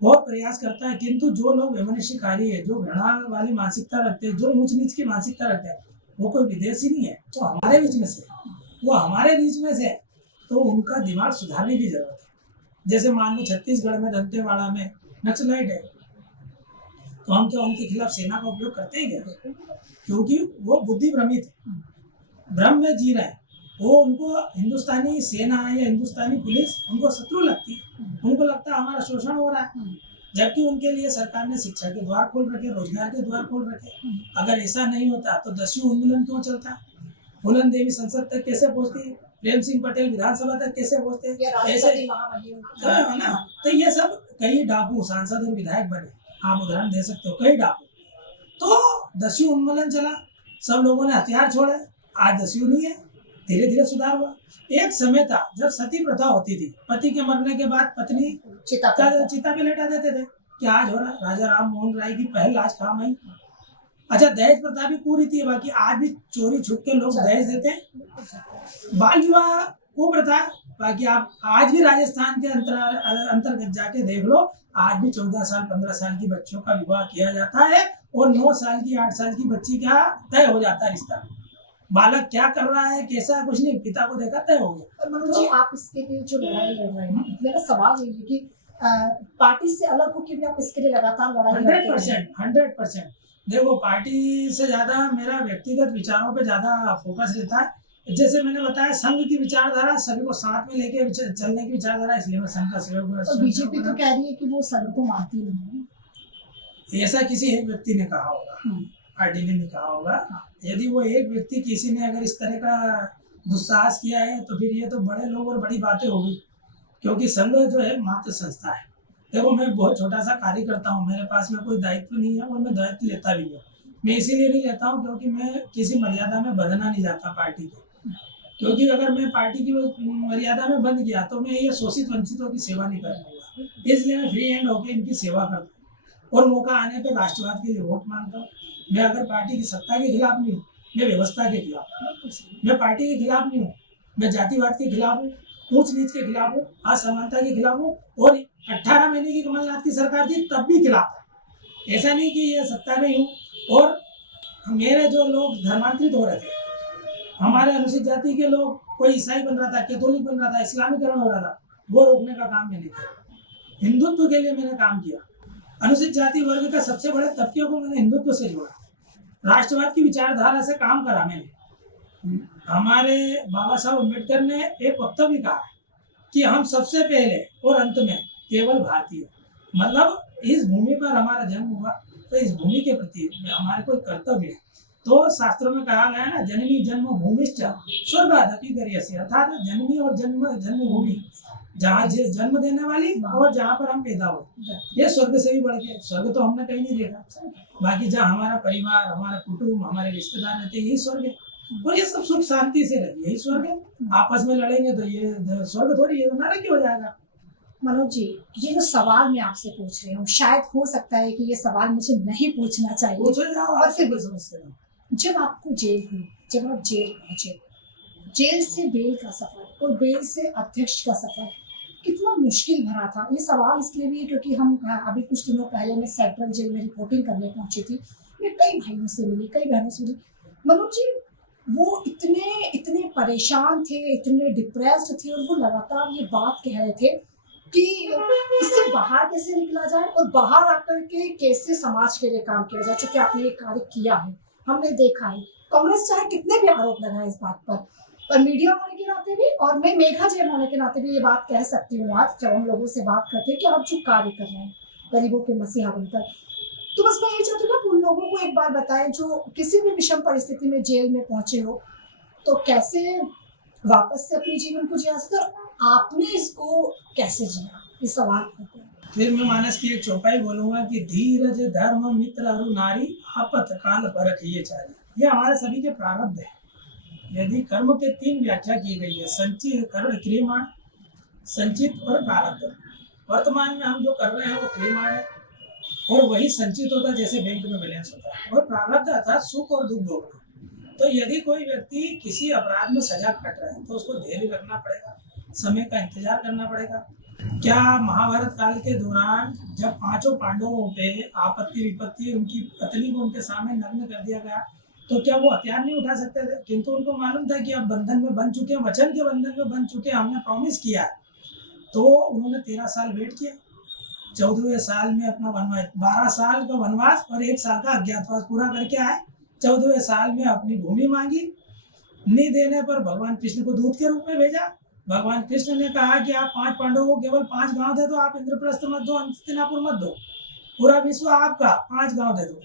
बहुत प्रयास करता है, किंतु जो लोग वैमनस्यकारी है, जो घृणा वाली मानसिकता रखते हैं, जो ऊंच नीच की मानसिकता रखते हैं, वो कोई विदेशी नहीं है, तो हमारे बीच में से, वो हमारे बीच में से, तो उनका दिमाग सुधारने की जरूरत है। जैसे मान लो छत्तीसगढ़ में दंतेवाड़ा में नक्सलाइट है, तो हम क्या उनके खिलाफ सेना का उपयोग करते हैं क्या? क्योंकि वो बुद्धि भ्रमित है, भ्रम में जी रहे हैं। वो उनको हिंदुस्तानी सेना या हिंदुस्तानी पुलिस उनको शत्रु लगती है, उनको लगता है हमारा शोषण हो रहा है, जबकि उनके लिए सरकार ने शिक्षा के द्वार खोल रखे, रोजगार के द्वार खोल रखे। अगर ऐसा नहीं होता तो 10वीं उन्मूलन क्यों चलता? फूलन देवी संसद तक कैसे पहुंचती? प्रेम सिंह पटेल विधानसभा तक कैसे पहुंचते? ऐसे है ना। तो ये सब कई डाकू सांसद और विधायक बने, आप उदाहरण दे सकते हो, कई डाकू। तो 10वीं उन्मूलन चला, सब लोगों ने हथियार छोड़े, आज 10वीं नहीं है, धीरे धीरे सुधार हुआ। एक समय था जब सती प्रथा होती थी, पति के मरने के बाद पत्नी चिता पे लेटा देते थे। क्या आज हो रहा है? राजा राम मोहन राय की पहल आज काम आई। अच्छा, दहेज प्रथा भी पूरी थी, बाकी आज भी चोरी छुप के लोग दहेज देते हैं। बाल विवाह वो प्रथा, बाकी आप आज भी राजस्थान के अंतर्गत जाके देख लो, आज भी 14 साल 15 साल की बच्चों का विवाह किया जाता है और 9 साल की 8 साल की बच्ची का तय हो जाता है रिश्ता। बालक क्या कर रहा है कैसा, कुछ नहीं, पिता को देखा तय हो गया। मनोज जी, आप इसके लिए जो लड़ाई लड़ रहे हैं, मेरा सवाल ये है कि पार्टी से अलग होकर भी आप इसके लिए लगातार लड़ाई लड़ रहे हैं। 100%। देखो, पार्टी से ज्यादा मेरा व्यक्तिगत विचारों पे ज्यादा फोकस रहता है। जैसे मैंने बताया, संघ की विचारधारा सभी को साथ में लेके चलने की विचारधारा, इसलिए मैं संघ का सेवक हूं। तो बीजेपी तो कह रही है कि वो संघ को मानती नहीं है। ऐसा किसी एक व्यक्ति ने कहा होगा, पार्टी ने नहीं कहा होगा। यदि वो एक व्यक्ति, किसी ने अगर इस तरह का दुस्साहस किया है, तो फिर ये तो बड़े लोग और बड़ी बातें होगी, क्योंकि संघ जो है मात्र संस्था है। देखो, मैं बहुत छोटा सा कार्य करता हूँ, मेरे पास में कोई दायित्व नहीं है और मैं दायित्व लेता भी नहीं। मैं इसीलिए नहीं लेता हूँ क्योंकि मैं किसी मर्यादा में बंधना नहीं चाहता पार्टी की, क्योंकि अगर मैं पार्टी की मर्यादा में बंध गया तो मैं ये शोषित वंचितों की सेवा नहीं कर पाऊंगा। इसलिए मैं फ्री हैंड होकर इनकी सेवा करता हूँ और मौका आने पर राष्ट्रवाद के लिए वोट मांगता हूँ। मैं अगर पार्टी की सत्ता के खिलाफ नहीं हूँ, मैं व्यवस्था के खिलाफ हूँ। मैं पार्टी के खिलाफ नहीं हूँ, मैं जातिवाद के खिलाफ हूँ, ऊंच नीच के खिलाफ हूँ, असमानता के खिलाफ हूँ। और 18 महीने की कमलनाथ की सरकार थी तब भी खिलाफ था। ऐसा नहीं कि ये सत्ता में हूँ। और मेरे जो लोग धर्मांतरित हो रहे थे, हमारे अनुसूचित जाति के लोग, कोई ईसाई बन रहा था, कैथोलिक बन रहा था, इस्लामीकरण हो रहा था, वो रोकने का काम मैंने किया। हिंदुत्व के लिए मैंने काम किया। अनुसूचित जाति वर्ग का सबसे बड़े तबके को मैंने हिंदुत्व से जोड़ा, राष्ट्रवाद की विचारधारा से काम करा मैंने। हमारे बाबा साहब अम्बेडकर ने एक वक्तव्य कहा है कि हम सबसे पहले और अंत में केवल भारतीय, मतलब इस भूमि पर हमारा जन्म हुआ, तो इस भूमि के प्रति हमारे कोई कर्तव्य है। तो शास्त्रों में कहा गया ना, जननी जन्म भूमिश्च स्वर्गादपि गरीयसी, अर्थात जननी और जन्मभूमि, जहाँ जन्म देने वाली और जहाँ पर हम पैदा हुए, ये स्वर्ग से भी बढ़ के। स्वर्ग तो हमने कहीं नहीं देखा, बाकी जहाँ हमारा परिवार, हमारा कुटुंब, हमारे रिश्तेदार रहते, यही स्वर्ग है। और ये सब सुख शांति से रहे, यही स्वर्ग है। आपस में लड़ेंगे तो ये स्वर्ग थोड़ी, ये नरक हो जाएगा। मनोज जी, ये जो सवाल मैं आपसे पूछ रही हूँ, शायद हो सकता है कि ये सवाल मुझे नहीं पूछना चाहिए, और फिर भी समझते रहो। जब आपको जेल हुई, जब आप जेल पहुंचे, जेल से बेल का सफर और बेल से अध्यक्ष का सफर कितना मुश्किल भरा था? ये सवाल इसलिए भी है क्योंकि हम अभी कुछ दिनों पहले मैं सेंट्रल जेल में रिपोर्टिंग करने पहुंची थी। मैं कई भाइयों से मिली, कई बहनों से मिली। मनोज जी, वो इतने परेशान थे, इतने डिप्रेस्ड थे, और वो लगातार ये बात कह रहे थे कि इससे बाहर कैसे निकला जाए और बाहर आकर के कैसे समाज के लिए काम किया जाए, चूंकि आपने ये कार्य किया है, हमने देखा है। कांग्रेस चाहे कितने भी आरोप लगाए इस बात पर मीडिया होने के नाते भी, और मैं मेघा जैन होने के नाते भी ये बात कह सकती हूँ आज, जब हम लोगों से बात करते हैं कि आप जो कार्य कर रहे हैं गरीबों के मसीहा बनकर, तो बस मैं ये चाहती हूँ कि उन लोगों को एक बार बताएं जो किसी भी विषम परिस्थिति में जेल में पहुंचे हो, तो कैसे वापस से अपने जीवन को जिया सकते, आपने इसको कैसे जिया, ये सवाल करते हैं। फिर मैं मानस की एक चौपाई बोलूंगा कि धीरज धर्म मित्र अरु नारी आपत काल परख ये चारी। ये हमारे सभी के प्रारब्ध है। यदि कर्म के 3 व्याख्या की गई है, संचित, क्रियमाण, संचित और प्रारब्ध। वर्तमान में हम जो कर रहे हैं वो क्रियमाण है, और वही संचित होता है जैसे बैंक में बैलेंस होता है, और प्रारब्ध अर्थात सुख और दुख भोगना। तो यदि कोई व्यक्ति किसी अपराध में सजा कट रहा है तो उसको धैर्य रखना पड़ेगा, समय का इंतजार करना पड़ेगा। क्या महाभारत काल के दौरान जब पांचों पांडवों पे आपत्ति विपत्ति उनकी पत्नी को उनके सामने नग्न कर दिया गया, तो क्या वो हथियार नहीं उठा सकते थे? किंतु उनको मालूम था कि अब बंधन में बन चुके हैं, वचन के बंधन में बन चुके हैं, हमने प्रॉमिस किया है। तो उन्होंने 13 साल वेट किया, 14वें साल में अपना वनवास, 12 साल का वनवास और 1 साल का अज्ञातवास पूरा करके आए। 14वें साल में अपनी भूमि मांगी, नहीं देने पर भगवान कृष्ण को दूत के रूप में भेजा। भगवान कृष्ण ने कहा कि आप 5 पांडवों को केवल 5 गांव दे दो, आप इंद्रप्रस्थ मत दो, हस्तिनापुर मत दो, पूरा विश्व आपका, 5 गांव दे दो।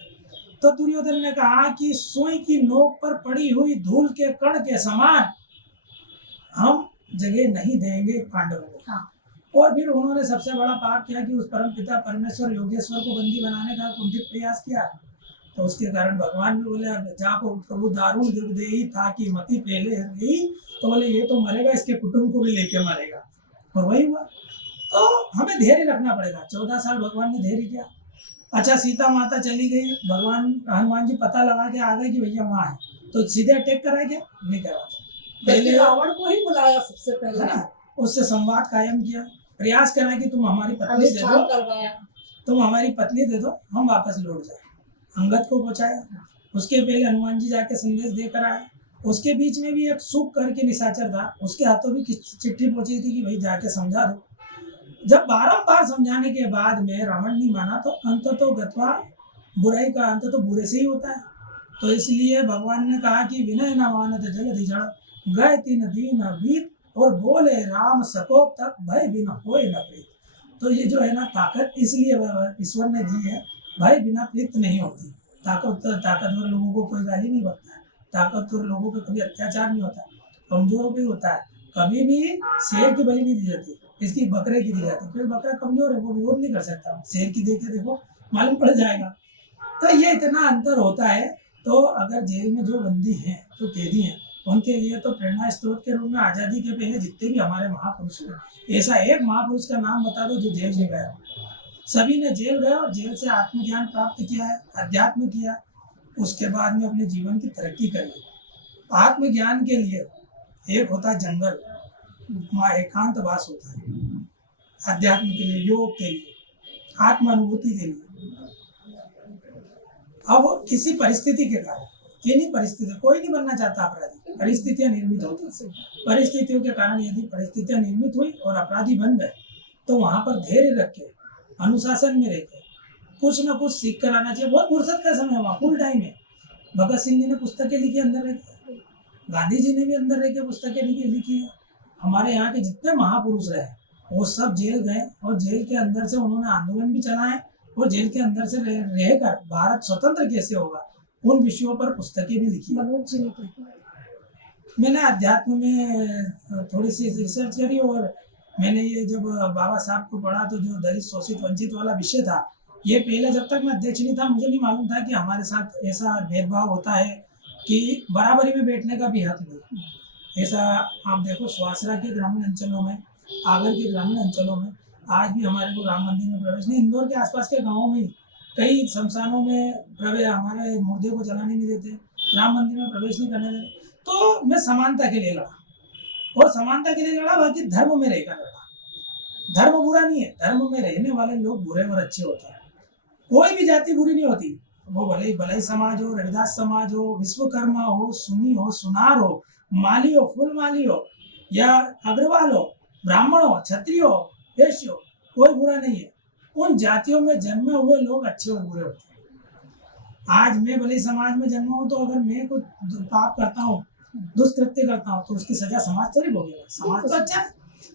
तो दुर्योधन ने कहा कि सुई की नोक पर पड़ी हुई धूल के कण के समान हम जगह नहीं देंगे पांडवों को। हाँ। और फिर उन्होंने सबसे बड़ा पाप किया कि उस परम पिता परमेश्वर योगेश्वर को बंदी बनाने का कुंठित प्रयास किया। तो उसके कारण भगवान भी बोले जाको प्रभु दारुण युग दे था कि मति पहले गई, तो बोले ये तो मरेगा, इसके कुटुंब को भी लेके मरेगा। और वही हुआ। तो हमें धैर्य रखना पड़ेगा। 14 साल भगवान ने धैर्य किया। अच्छा, सीता माता चली गई, भगवान हनुमान जी पता लगा के आ गए कि भैया वहाँ है, तो सीधे अटैक कराया क्या? नहीं करा। पहले रावण को ही बुलाया सबसे पहले, उससे संवाद कायम किया, प्रयास करा कि तुम हमारी पत्नी दे दो, तुम हमारी पत्नी दे दो, हम वापस लौट जाए। अंगद को पहुंचाया, उसके पहले हनुमान जी जाके संदेश देकर आए। उसके बीच में भी एक सुख करके निशाचर था, उसके हाथों भी चिट्ठी पहुंची थी कि भाई जाके समझा दो। जब बारंबार समझाने के बाद में रावण नहीं माना, तो अंत तो गत्वा, बुराई का अंत तो बुरे से ही होता है। तो इसलिए भगवान ने कहा कि विनय न मानत जलधि जड़, गए 3 दिन बीत, और बोले राम सकोप तक, भय बिना कोई न प्रीत। तो ये जो है ना ताकत इसलिए ईश्वर ने दी है, भय बिना प्रीत नहीं होती। ताकतवर लोगों को कोई गाली नहीं बकता है, ताकतवर लोगों पे कभी अत्याचार नहीं होता, कमजोर भी होता है। कभी भी शेर की बलि नहीं दी जाती, इसकी बकरे की दी जाती है। कोई बकरा कमजोर है, वो विरोध नहीं कर सकता, शेर की देखे देखो मालूम पड़ जाएगा। तो ये इतना अंतर होता है। तो अगर जेल में जो बंदी हैं, जो कैदी हैं, उनके लिए तो प्रेरणा स्रोत के रूप में आज़ादी के पहले जितने भी हमारे महापुरुष हुए, ऐसा एक महापुरुष का नाम बता दो जो जेल में गया। सभी ने जेल गए और जेल से आत्मज्ञान प्राप्त किया है, अध्यात्म किया, उसके बाद में अपने जीवन की तरक्की करी। आत्मज्ञान के लिए एक होता है जंगल, वहाँ एकांतवास होता है। अध्यात्म के लिए, योग के लिए, आत्म अनुभूति के लिए। अब किसी परिस्थिति के कारण, किन्हीं परिस्थिति, कोई नहीं बनना चाहता अपराधी, परिस्थितियां निर्मित होती हैं। परिस्थितियों के कारण यदि परिस्थितियां निर्मित हुई और अपराधी बन गए, तो वहां पर धैर्य रख के, अनुशासन में रहकर कुछ ना कुछ सीख कर आना चाहिए। बहुत फुर्सत का समय हुआ, फुल टाइम है। भगत सिंह जी ने पुस्तकें लिखी अंदर रह के, गांधी जी ने भी अंदर रह के पुस्तकें लिखी है। हमारे यहाँ के जितने महापुरुष रहे वो सब जेल गए और जेल के अंदर से उन्होंने आंदोलन भी चलाए और जेल के अंदर से रहकर भारत स्वतंत्र कैसे होगा उन विषयों पर पुस्तकें भी लिखी। मैंने अध्यात्म में थोड़ी सी रिसर्च करी और मैंने ये जब बाबा साहब को पढ़ा तो जो दलित शोषित वंचित वाला विषय था, ये पहले जब तक मैं अध्यक्ष नहीं था मुझे नहीं मालूम था कि हमारे साथ ऐसा भेदभाव होता है कि बराबरी में बैठने का भी हक नहीं। ऐसा आप देखो स्वासरा के ग्रामीण अंचलों में, आगर के ग्रामीण अंचलों में आज भी हमारे को राम मंदिर में प्रवेश नहीं। इंदौर के आसपास के गाँवों में कई शमशानों में प्रवेश, हमारे मुर्दे को जलाने नहीं देते, राम मंदिर में प्रवेश नहीं करने देते। तो मैं समानता के लिए लड़ा और समानता के लिए लड़ा, बाकी धर्म में रहकर लड़ा। धर्म बुरा नहीं है, धर्म में रहने वाले लोग बुरे और अच्छे होते हैं। कोई भी जाति बुरी नहीं होती, वो भले भलाई समाज हो, रविदास समाज हो, विश्वकर्मा हो, सुनी हो, सुनार हो, माली हो, फूल माली हो, या अग्रवाल हो, ब्राह्मण हो, क्षत्रिय हो, वैश्य हो, कोई बुरा नहीं है। उन जातियों में जन्मे हुए लोग अच्छे और बुरे होते हैं। आज मैं भले समाज में जन्मा हूँ, तो अगर मैं कुछ पाप करता हूँ, दुष्कृत्य करता हूँ, तो उसकी सजा समाज थोड़ी भोगेगा। समाज तो अच्छा है,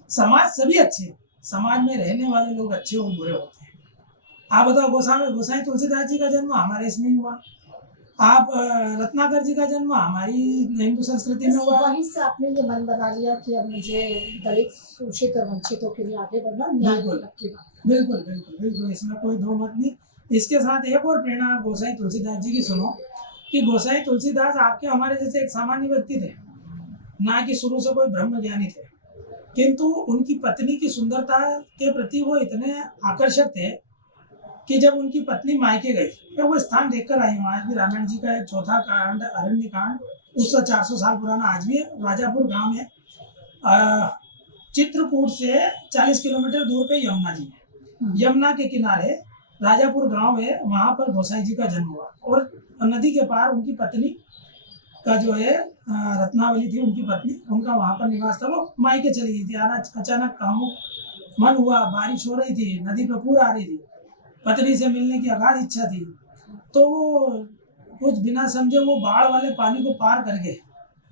समाज सभी अच्छे हैं, समाज में रहने वाले लोग अच्छे और बुरे होते हैं। आप बताओ, गोसाई तुलसीदास जी का जन्म हमारे इसमें ही हुआ। आप रत्नाकर जी का जन्म हमारी हिंदू संस्कृति में हुआ। वहीं से आपने ये मन बना लिया कि अब मुझे दलित शोषित और वंचितों के लिए आगे बढ़ना। बिल्कुल बिल्कुल बिल्कुल, इसमें कोई दो मत नहीं। इसके साथ एक और प्रेरणा आप गोसाई तुलसीदास जी की सुनो कि गोसाई तुलसीदास आपके हमारे जैसे एक सामान्य व्यक्ति थे, ना कि शुरू से कोई ब्रह्म ज्ञानी थे, किंतु उनकी पत्नी की सुंदरता के प्रति वो इतने आकर्षक थे कि जब उनकी पत्नी मायके गई तो वो स्थान देखकर आई हूँ। आज भी रामायण जी का एक चौथा कांड, अरण्य कांड, उससे 400 साल पुराना आज भी है, राजापुर गांव है। चित्रकूट से 40 किलोमीटर दूर पे यमुना जी है। यमुना के किनारे राजापुर गांव है, वहां पर गोसाई जी का जन्म हुआ। और नदी के पार उनकी पत्नी का जो है रत्नावली थी उनकी पत्नी, उनका वहां पर निवास था। वो मायके चली गई थी। अचानक कामों मन हुआ, बारिश हो रही थी, नदी पे पूर आ रही थी, पत्नी से मिलने की अगाध इच्छा थी, तो वो कुछ बिना समझे वो बाढ़ वाले पानी को पार कर गए।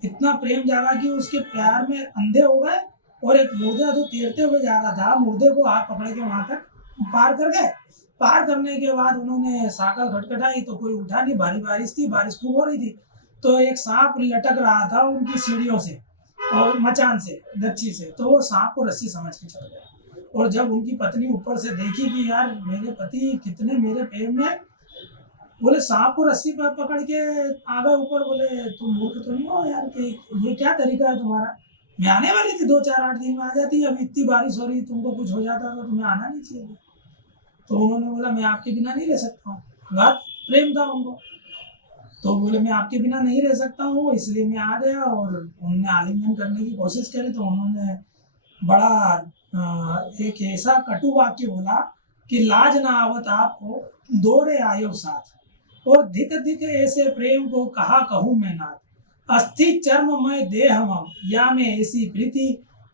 इतना प्रेम जागा कि उसके प्यार में अंधे हो गए। और एक मुर्दा तो तैरते हुए जा रहा था, मुर्दे को हाथ पकड़ के वहां तक पार कर गए। पार करने के बाद उन्होंने साकल खटखटाई तो कोई उठा नहीं, भारी बारिश थी, बारिश खूब हो रही थी। तो एक सांप लटक रहा था उनकी सीढ़ियों से और मचान से, गच्छी से, तो वो सांप को रस्सी समझ के चल गया। और जब उनकी पत्नी ऊपर से देखी कि यार मेरे पति कितने मेरे प्रेम में, बोले सांप को रस्सी पर पकड़ के आ गए ऊपर। बोले तुम मूर्ख तो नहीं हो यार, कि ये क्या तरीका है तुम्हारा? मैं आने वाली थी 2-4-8 दिन में आ जाती, अभी इतनी बारिश हो रही, तुमको कुछ हो जाता तो तुम्हें आना नहीं चाहिए। तो उन्होंने बोला मैं आपके बिना नहीं रह सकता हूँ, बहुत प्रेम था उनको। तो बोले मैं आपके बिना नहीं रह सकता हूँ, इसलिए मैं आ गया। और उन्होंने आलिंगन करने की कोशिश करी तो उन्होंने बड़ा एक ऐसा कटु वाक्य बोला कि लाज ना आवत आपको दोरे आयो साथ, और धिक धिक ऐसे प्रेम को कहा कहूँ मैं नाथ, अस्थि चर्म में देह मम या में ऐसी प्रीति,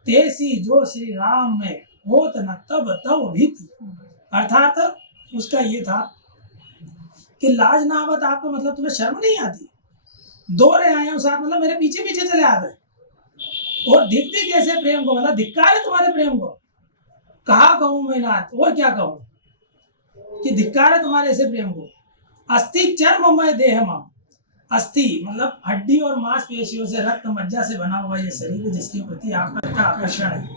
तेसी जो श्री राम में होत न तब तब भीति। अर्थात उसका ये था कि लाज ना आवत आपको मतलब तुम्हें शर्म नहीं आती, दोरे आए हो साथ मतलब मेरे पीछे पीछे चले आ गए। और धिक धिक ऐसे प्रेम को मतलब धिक्कार है तुम्हारे प्रेम को, कहा कहूँ मैं नाथ, और क्या कहूँ कि धिक्कार है तुम्हारे ऐसे प्रेम को। अस्थि चर्म मय देह मम, अस्थि मतलब हड्डी और मांसपेशियों से, रक्त मज्जा से बना हुआ ये शरीर है जिसके प्रति आपका इतना आकर्षण है।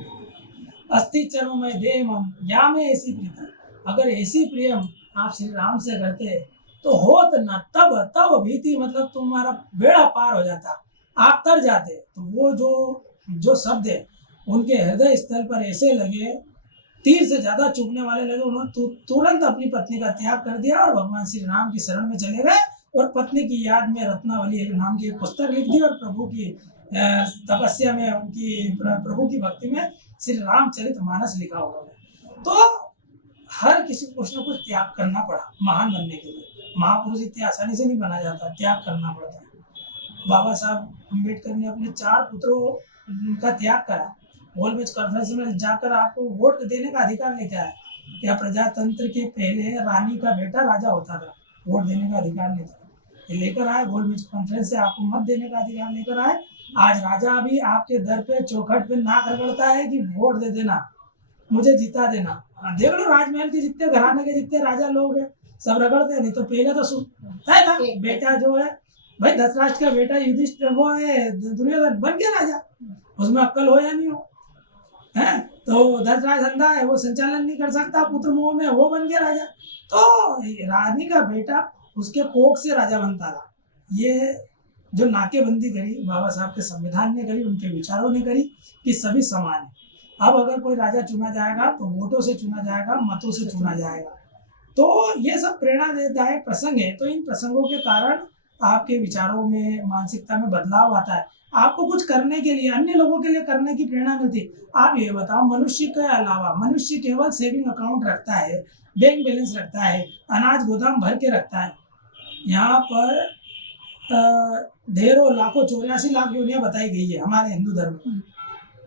अस्थि चर्म मय देह मम या में ऐसी प्रीति, अगर ऐसी प्रेम आप श्री राम से करते तो होत न तब तब भीति, मतलब तुम्हारा बेड़ा पार हो जाता, आप तर जाते। तो वो जो शब्द है उनके हृदय स्थल पर ऐसे लगे, तीर से ज्यादा चुभने वाले लगे। उन्होंने तुरंत अपनी पत्नी का त्याग कर दिया और भगवान श्री राम की शरण में चले गए। और पत्नी की याद में रत्नावली एक नाम की एक पुस्तक लिख दी और प्रभु की तपस्या में, उनकी प्रभु की भक्ति में श्री रामचरितमानस लिखा हुआ। तो हर किसी को कुछ न कुछ त्याग करना पड़ा महान बनने के लिए। महापुरुष इतनी आसानी से नहीं बना जाता, त्याग करना पड़ता है। बाबा साहब अम्बेडकर ने अपने 4 पुत्रों का त्याग करा। गोलमेज कॉन्फ्रेंस में जाकर आपको वोट देने का अधिकार लेके आया। क्या प्रजातंत्र के पहले रानी का बेटा राजा होता था, वोट देने का अधिकार नहीं था। ये लेकर आए गोलमेज कॉन्फ्रेंस से, आपको मत देने का अधिकार लेकर आए। आज राजा भी आपके दर पे चौखट पे नाक रगड़ता है कि वोट दे देना, मुझे जिता देना। देख लो राजमहल के जितने घराने के जितने राजा लोग हैं सब रगड़ते हैं। नहीं तो पहले तो सुनता था बेटा जो है भाई धृतराष्ट्र का बेटा युधिष्ठिर वो है दुर्योधन बन गया राजा, उसमें अक्ल हो या नहीं हो है। तो धृतराष्ट्र अंधा है, वो संचालन नहीं कर सकता पुत्र मोह में, वो बन गया राजा। तो रानी का बेटा उसके कोख से राजा बनता था। ये जो नाकेबंदी करी बाबा साहब के संविधान ने करी, उनके विचारों ने करी कि सभी समान है। अब अगर कोई राजा चुना जाएगा तो वोटों से चुना जाएगा, मतों से चुना जाएगा। तो ये सब प्रेरणादायक प्रसंग है। तो इन प्रसंगों के कारण आपके विचारों में, मानसिकता में बदलाव आता है। आपको कुछ करने के लिए, अन्य लोगों के लिए करने की प्रेरणा मिलती। आप ये बताओ, मनुष्य के अलावा मनुष्य केवल सेविंग अकाउंट रखता है, बैंक बैलेंस रखता है, अनाज गोदाम भर के रखता है। यहाँ पर ढेरों लाखों 84 लाख योनियां बताई गई है हमारे हिंदू धर्म में।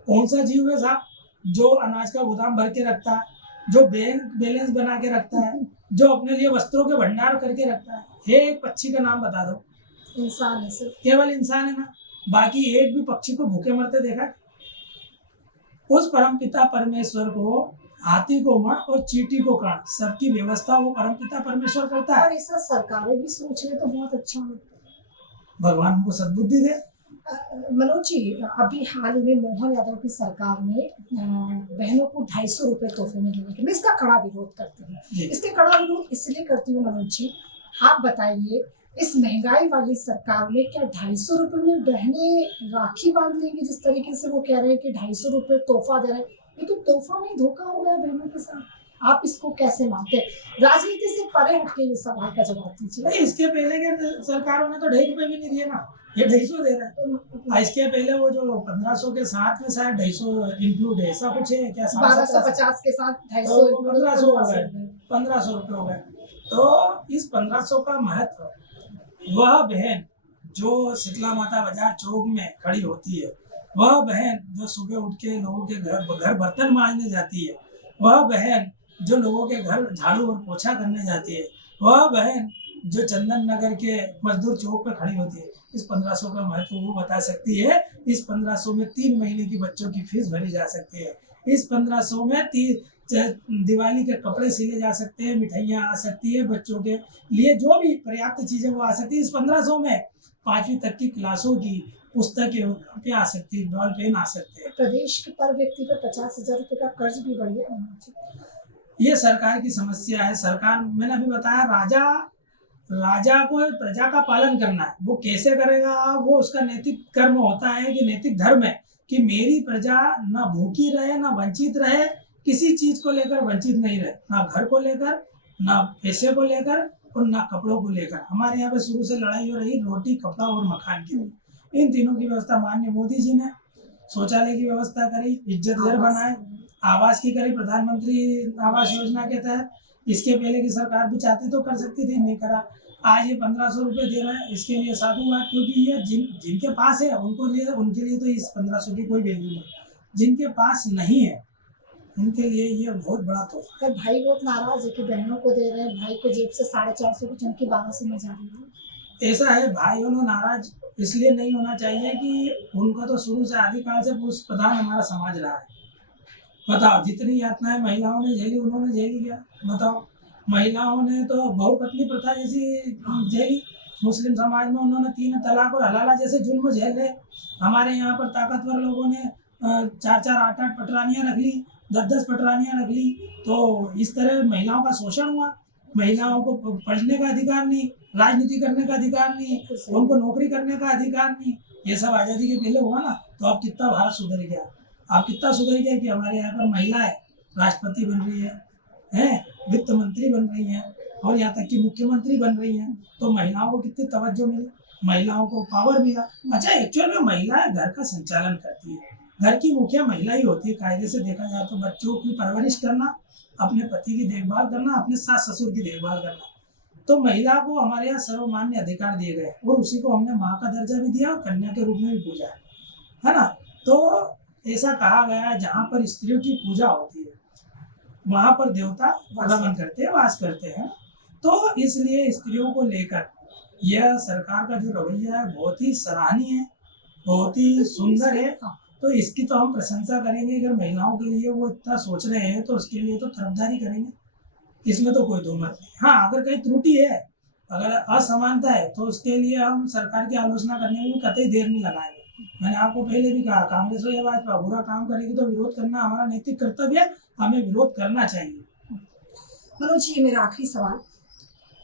कौन सा जीव है साहब जो अनाज का गोदाम भर के रखता है, जो बैंक बैलेंस बना के रखता है, जो अपने लिए वस्त्रों के भंडार करके रखता है? एक पक्षी का नाम बता दो। इंसान है सिर्फ, केवल इंसान है ना, बाकी एक भी पक्षी को भूखे मरते देखा? उस परमपिता परमेश्वर को हाथी को मण और चींटी को कण, सबकी व्यवस्था वो परमपिता परमेश्वर करता है। और ऐसा सरकारें भी सोच रहे तो बहुत अच्छा होता। भगवान उनको सद्बुद्धि दे। मनोज जी, अभी हाल में मोहन यादव की सरकार ने बहनों को 250 रुपए तोहफे में देने के, मैं इसका कड़ा विरोध करती हूँ। इसके कड़ा विरोध इसलिए करती हूँ मनोज जी, आप बताइए इस महंगाई वाली सरकार में क्या 250 रुपए में बहनें राखी बांध लेंगी? जिस तरीके से वो कह रहे हैं कि 250 रुपए तोहफा दे रहे हैं, ये तो तोहफा नहीं धोखा हो गया बहनों के साथ। आप इसको कैसे मानते हैं? राजनीति से परे हटके ये सवाल का जवाब दीजिए। नहीं, इसके पहले के सरकारों ने तो 2.5 रुपए भी नहीं दिए ना, ये 250 दे रहा है। इसके पहले वो जो 1500 के साथ में शायद 250 इंक्लूड है, ऐसा कुछ है क्या? 1250 के साथ 250 तो 1500 हो गए, 1500 रुपये हो गए। तो इस 1500 का महत्व, वह बहन जो शीतला माता बाजार चौक में खड़ी होती है, वह बहन जो सुबह उठ के लोगों के घर बर्तन मांजने जाती है, वह बहन जो लोगों के घर झाड़ू और पोछा करने जाती है, वह बहन जो चंदन नगर के मजदूर चौक पे खड़ी होती है, इस 1500 का महत्व वो बता सकती है। इस 1500 में 3 महीने की बच्चों की फीस भरी जा सकती है। इस 1500 में दिवाली के कपड़े सिले जा सकते हैं, मिठाइयाँ आ सकती है, बच्चों के लिए जो भी पर्याप्त चीजें वो आ सकती है। इस 1500 में 5वीं तक की क्लासों की पुस्तकें आ सकती है, बॉल पेन आ सकते हैं। प्रदेश के पर व्यक्ति पर 50,000 रुपए का कर्ज भी बढ़ गया। ये सरकार की समस्या है। सरकार, मैंने अभी बताया, राजा को प्रजा का पालन करना है। वो कैसे करेगा? वो उसका नैतिक कर्म होता है कि नैतिक धर्म है कि मेरी प्रजा ना भूखी रहे, ना वंचित रहे, किसी चीज को लेकर वंचित नहीं रहे, ना घर को लेकर, ना पैसे को लेकर और ना कपड़ों को लेकर। हमारे यहाँ पे शुरू से लड़ाई हो रही रोटी, कपड़ा और मकान की। इन तीनों की व्यवस्था माननीय मोदी जी ने शौचालय की व्यवस्था करी, इज्जत घर बनाए, आवास की करी, प्रधानमंत्री आवास योजना के तहत। इसके पहले की सरकार भी चाहती तो कर सकती थी, नहीं करा। आज ये 1500 रुपये दे रहे हैं, इसके लिए साधुवाद, क्योंकि ये जिनके पास है उनके लिए तो इस 1500 की कोई वैल्यू नहीं। जिनके पास नहीं है उनके लिए ये बहुत बड़ा तोहफा। भाई बहुत नाराज है कि बहनों को दे रहे हैं, भाई को जेब से 450 की चमकी 1200 में जा रही है। ऐसा है, भाइयों ने नाराज इसलिए नहीं होना चाहिए कि उनका तो शुरू से आदिकाल से पुरुष प्रधान हमारा समाज रहा है। बताओ, जितनी यातनाएं महिलाओं ने झेली, उन्होंने झेली क्या? बताओ, महिलाओं ने तो बहुपत्नी प्रथा जैसी झेली। मुस्लिम समाज में उन्होंने 3 तलाक और हलाला जैसे जुल्म झेले। हमारे यहाँ पर ताकतवर लोगों ने 4-4, 8-8 पटरानियाँ रख ली, 10-10 पटरानियाँ रख ली। तो इस तरह महिलाओं का शोषण हुआ। महिलाओं को पढ़ने का अधिकार नहीं, राजनीति करने का अधिकार नहीं, उनको नौकरी करने का अधिकार नहीं। ये सब आज़ादी के पहले हुआ ना। तो अब कितना भारत सुधर गया, अब कितना सुधर गया कि हमारे यहाँ पर महिलाएं राष्ट्रपति बन रही है, वित्त मंत्री बन रही हैं, और यहाँ तक कि मुख्यमंत्री बन रही हैं। तो महिलाओं को कितनी तवज्जो मिली, महिलाओं को पावर मिला। अच्छा, एक्चुअल में महिलाएं घर का संचालन करती है, घर की मुखिया महिला ही होती है। कायदे से देखा जाए तो बच्चों की परवरिश करना, अपने पति की देखभाल करना, अपने सास ससुर की देखभाल करना। तो महिला को हमारे यहाँ सर्वमान्य अधिकार दिए गए और उसी को हमने माँ का दर्जा भी दिया और कन्या के रूप में भी पूजा है ना। तो ऐसा कहा गया है, जहाँ पर स्त्रियों की पूजा होती है वहां पर देवता रमन करते हैं, वास करते हैं। तो इसलिए स्त्रियों को लेकर यह सरकार का जो रवैया है बहुत ही सराहनीय है, बहुत ही सुंदर है। तो इसकी तो हम प्रशंसा करेंगे। अगर महिलाओं के लिए वो इतना सोच रहे हैं तो उसके लिए तो तरफदारी करेंगे, इसमें तो कोई दो मत नहीं। हाँ, अगर कहीं त्रुटि है, अगर असमानता है, तो उसके लिए हम सरकार की आलोचना करने में भी कतई देर नहीं लगाएंगे। मैंने आपको पहले भी कहा, कांग्रेस हो या भाजपा बुरा काम करेगी तो विरोध करना हमारा नैतिक कर्तव्य है, हमें विरोध करना चाहिए। मनोज जी, मेरा आखिरी सवाल,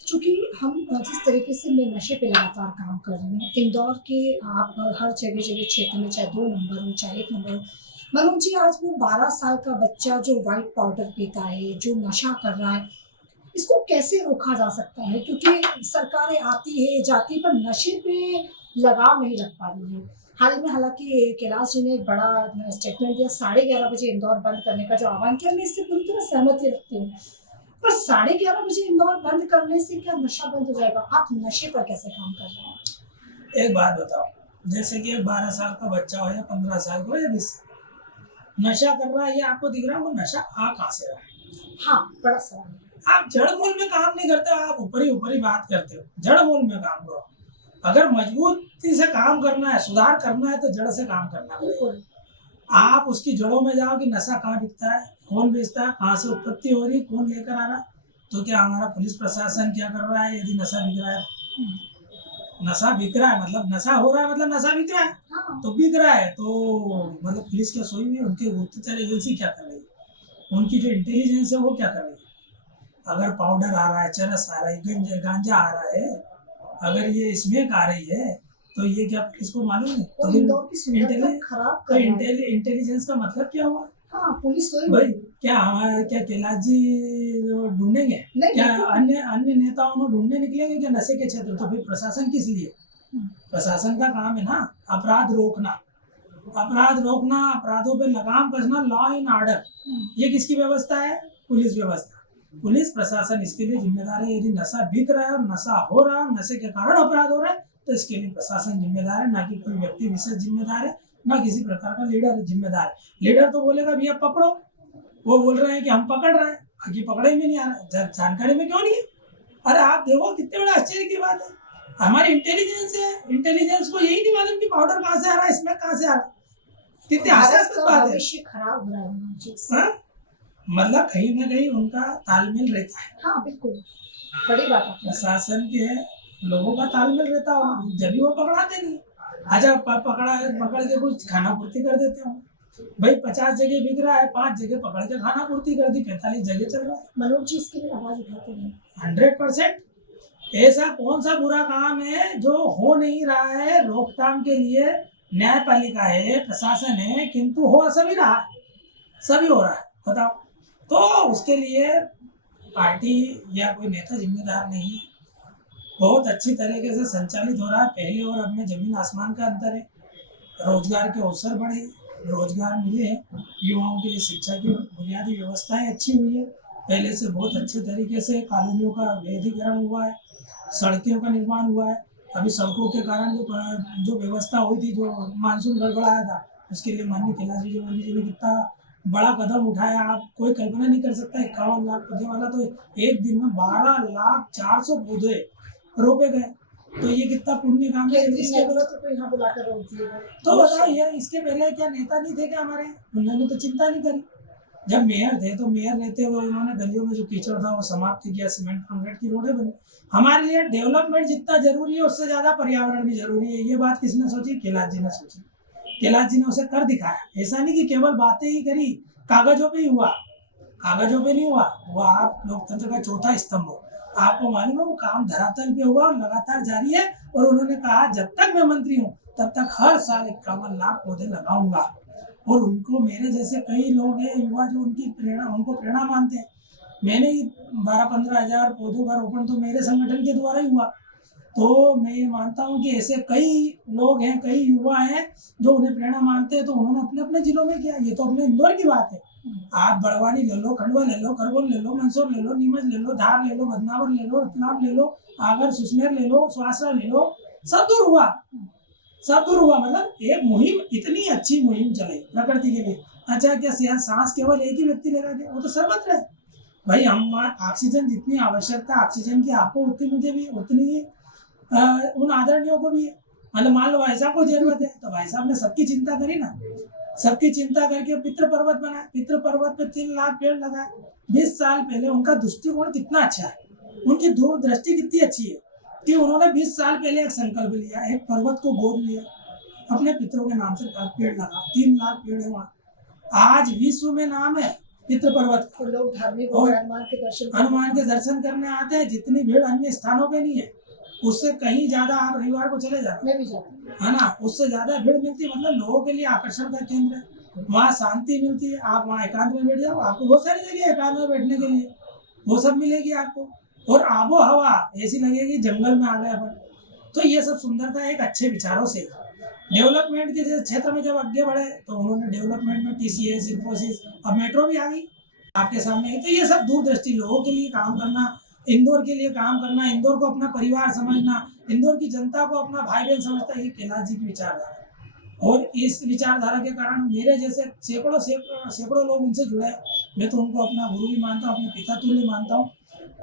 चूंकि हम जिस तरीके से मैं नशे पे लगातार काम कर रही हूँ, इंदौर के आप हर जगह जगह क्षेत्र में, चाहे 2 नंबर हो चाहे 1 नंबर हो, मनोज जी, आज वो 12 साल का बच्चा जो व्हाइट पाउडर पीता है, जो नशा कर रहा है, इसको कैसे रोका जा सकता है? क्योंकि सरकारें आती है जाती, पर नशे पे लगाम नहीं रख पा रही है। हाल ही में हालांकि कैलाश जी ने एक बड़ा स्टेटमेंट दिया, 11:30 बजे इंदौर बंद करने का जो आह्वान किया, मैं इससे पूरी तरह सहमति रखती हूँ। पर 11:30 बजे इंदौर बंद करने से क्या नशा बंद हो जाएगा? आप नशे पर कैसे काम कर रहे हैं? एक बात बताओ, जैसे कि 12 साल का बच्चा हो या 15 साल का हो या 20, नशा कर रहा है, ये आपको दिख रहा है, वो नशा आ कहाँ से रहा है? हाँ, बड़ा सवाल। आप जड़ मूल में काम नहीं करते, आप ऊपरी ऊपरी बात करते हो। जड़ मूल में काम करो। अगर मजबूती से काम करना है, सुधार करना है, तो जड़ से काम करना पड़ेगा। आप उसकी जड़ों में जाओ कि नशा कहाँ बिकता है, कौन बेचता है, कहाँ से उत्पत्ति हो रही, कौन लेकर आ रहा। तो क्या हमारा पुलिस प्रशासन क्या कर रहा है? यदि नशा बिक रहा है, नशा बिक रहा है मतलब नशा हो रहा है, मतलब नशा बिक रहा है। हाँ। तो बिक रहा है तो मतलब पुलिस क्या सोई हुई है? उनकी गुप्तचर एजेंसी क्या कर रही है? उनकी जो इंटेलिजेंस है वो क्या कर रही है? अगर पाउडर आ रहा है, चरस आ रहा है, गांजा आ रहा है, अगर ये स्मेक आ रही है, तो ये क्या पुलिस को मालूम है? तो इंटेलिजेंस का मतलब क्या हुआ? हाँ पुलिस तो ही भाई क्या हमारे क्या कैलाश जी जो ढूंढेंगे, नहीं क्या बिल्कुल अन्य अन्य नेताओं को ढूंढने निकलेंगे क्या नशे के क्षेत्र? तो फिर प्रशासन किस लिए? प्रशासन का काम है ना अपराध रोकना, अपराध रोकना, अपराधों पे लगाम कसना, लॉ एंड ऑर्डर। ये किसकी व्यवस्था है? पुलिस व्यवस्था। पुलिस प्रशासन इसके लिए जिम्मेदार है। यदि नशा बिक रहा है और नशा हो रहा है और नशे के कारण अपराध हो रहा है तो इसके लिए प्रशासन जिम्मेदार है, ना कि कोई व्यक्ति विशेष जिम्मेदार है, ना किसी प्रकार का लीडर जिम्मेदार है। लीडर तो बोलेगा भैया पकड़ो, वो बोल रहे हैं कि हम पकड़ रहे हैं, बाकी पकड़े में नहीं आ रहा, जानकारी में क्यों नहीं है? अरे आप देखो कितने बड़े आश्चर्य की बात है, हमारी इंटेलिजेंस है, इंटेलिजेंस को यही नहीं मालूम कि पाउडर कहाँ से आ रहा है, इसमें कहाँ से आ रहा है। कितनी भारत हास्यास्पद का बात है। भविष्य खराब हो रहा है उन चीज से। हाँ? मतलब कहीं ना कहीं उनका तालमेल रहता है, हाँ बिल्कुल बड़ी बात आपने कही। प्रशासन के लोगों का तालमेल रहता हो, जब भी वो पकड़ाते नहीं। अच्छा पकड़ के कुछ खाना पूर्ति कर देते हो। भाई 50 जगह बिक रहा है, 5 जगह पकड़ के खाना पूर्ति कर दी, 45 जगह चल रहा है। मनोज जी इसके लिए आवाज उठाते हैं। 100%। ऐसा कौन सा बुरा काम है जो हो नहीं रहा है? रोकथाम के लिए न्यायपालिका है, प्रशासन है, किंतु हो सभी रहा है, सभी हो रहा है, बताओ। तो उसके लिए पार्टी या कोई नेता जिम्मेदार नहीं है। बहुत अच्छी तरीके से संचालित हो रहा है। पहले और अब में जमीन आसमान का अंतर है। रोजगार के अवसर बढ़े, रोजगार मिले हैं, युवाओं के लिए शिक्षा की बुनियादी व्यवस्थाएं अच्छी हुई है। पहले से बहुत अच्छे तरीके से कॉलोनियों का वैधीकरण हुआ है, सड़कों का निर्माण हुआ है। अभी सड़कों के कारण जो व्यवस्था हुई थी, जो मानसून गड़बड़ाया था, उसके लिए माननीय कैलाश विजयवर्गीय जी ने कितना बड़ा कदम उठाया, आप कोई कल्पना नहीं कर सकता। 51 लाख पौधे वाला तो एक दिन में 12,04,000 पौधे रोपे गए, तो ये कितना पुण्य काम है। इसके तो यहाँ बुलाकर रोक दिए गए। तो बताओ यार, इसके पहले क्या नेता नहीं थे क्या हमारे? उन्होंने तो चिंता नहीं करी। जब मेयर थे तो मेयर रहते हुए उन्होंने गलियों में जो कीचड़ था वो समाप्त किया, सीमेंट कंक्रीट की रोडें बनी। हमारे लिए डेवलपमेंट जितना जरूरी है उससे ज्यादा पर्यावरण भी जरूरी है। ये बात किसने सोची? कैलाश जी ने सोची। कैलाश जी ने उसे कर दिखाया। ऐसा नहीं कि केवल बातें ही करी, कागजों पे ही हुआ, कागजों पे नहीं हुआ। वो आप लोकतंत्र का चौथा स्तंभ हो। आपको मालूम है वो काम धरातल पे हुआ और लगातार जारी है। और उन्होंने कहा जब तक मैं मंत्री हूँ तब तक हर साल 51 लाख पौधे लगाऊंगा। और उनको मेरे जैसे कई लोग हैं युवा जो उनको प्रेरणा मानते हैं। मैंने 12-15 हजार पौधों का रोपण तो मेरे संगठन के द्वारा ही हुआ। तो मैं ये मानता हूँ कि ऐसे कई लोग हैं, कई युवा हैं जो उन्हें प्रेरणा मानते हैं, तो उन्होंने अपने अपने जिलों में किया। ये तो अपने इंदौर की बात है। आप बड़वानी ले लो, खंडवा ले लो, खरगोन ले लो, मंदसौर ले लो, नीमच ले लो, धार ले लो, बदनावर ले लो, रतलाम ले लो, आगर, सुसनेर ले लो, स्वासा ले लो, सब दूर हुआ, सब दूर हुआ। मतलब एक मुहिम, इतनी अच्छी मुहिम चलाई प्रकृति के लिए। अच्छा क्या सांस केवल एक ही व्यक्ति लेगा क्या? वो तो सर्वत्र है भाई। हम ऑक्सीजन जितनी आवश्यकता ऑक्सीजन की आपको उतनी मुझे भी उतनी उन आदरणीयों को भी है। मतलब मान लो भाई साहब को जरूरत है तो भाई साहब ने सबकी चिंता करी ना, सबकी चिंता करके पितृ पर्वत बनाया। पितृ पर्वत पे 3 लाख पेड़ लगाए 20 साल पहले। उनका दृष्टिकोण कितना अच्छा है, उनकी दूरदृष्टि कितनी अच्छी है कि उन्होंने 20 साल पहले एक संकल्प लिया, एक पर्वत को गोद लिया, अपने पितरों के नाम से पेड़ लगा। 3 लाख पेड़ है वहाँ। आज विश्व में नाम है पितृ पर्वत। तो लोग धार्मिक और हनुमान के दर्शन करने आते हैं। जितनी भीड़ अन्य स्थानों पे नहीं है, उससे कहीं ज्यादा। आप रविवार को चले जाओ, मैं भी जाती हूँ, है ना, उससे ज्यादा भीड़ मिलती है। मतलब लोगों के लिए आकर्षण का केंद्र है। वहाँ शांति मिलती है। आप वहाँ एकांत में बैठ जाओ, आपको बहुत सारी जगह एकांत में बैठने के लिए, वो सब मिलेगी आपको। और आबो हवा ऐसी लगेगी जंगल में आ गए अपन। तो ये सब सुंदरता एक अच्छे विचारों से। डेवलपमेंट के क्षेत्र में जब आगे बढ़े तो उन्होंने डेवलपमेंट में TCS, इंफोसिस, अब मेट्रो भी आ गई आपके सामने। तो ये सब दूरदृष्टि, लोगों के लिए काम करना, इंदौर के लिए काम करना, इंदौर को अपना परिवार समझना, इंदौर की जनता को अपना भाई बहन समझता है, ये कैलाश जी की विचारधारा है। और इस विचारधारा के कारण मेरे जैसे सैकड़ों लोग उनसे जुड़े हैं। मैं तो उनको अपना गुरु भी मानता हूँ, अपने पिता तुल्य मानता हूँ।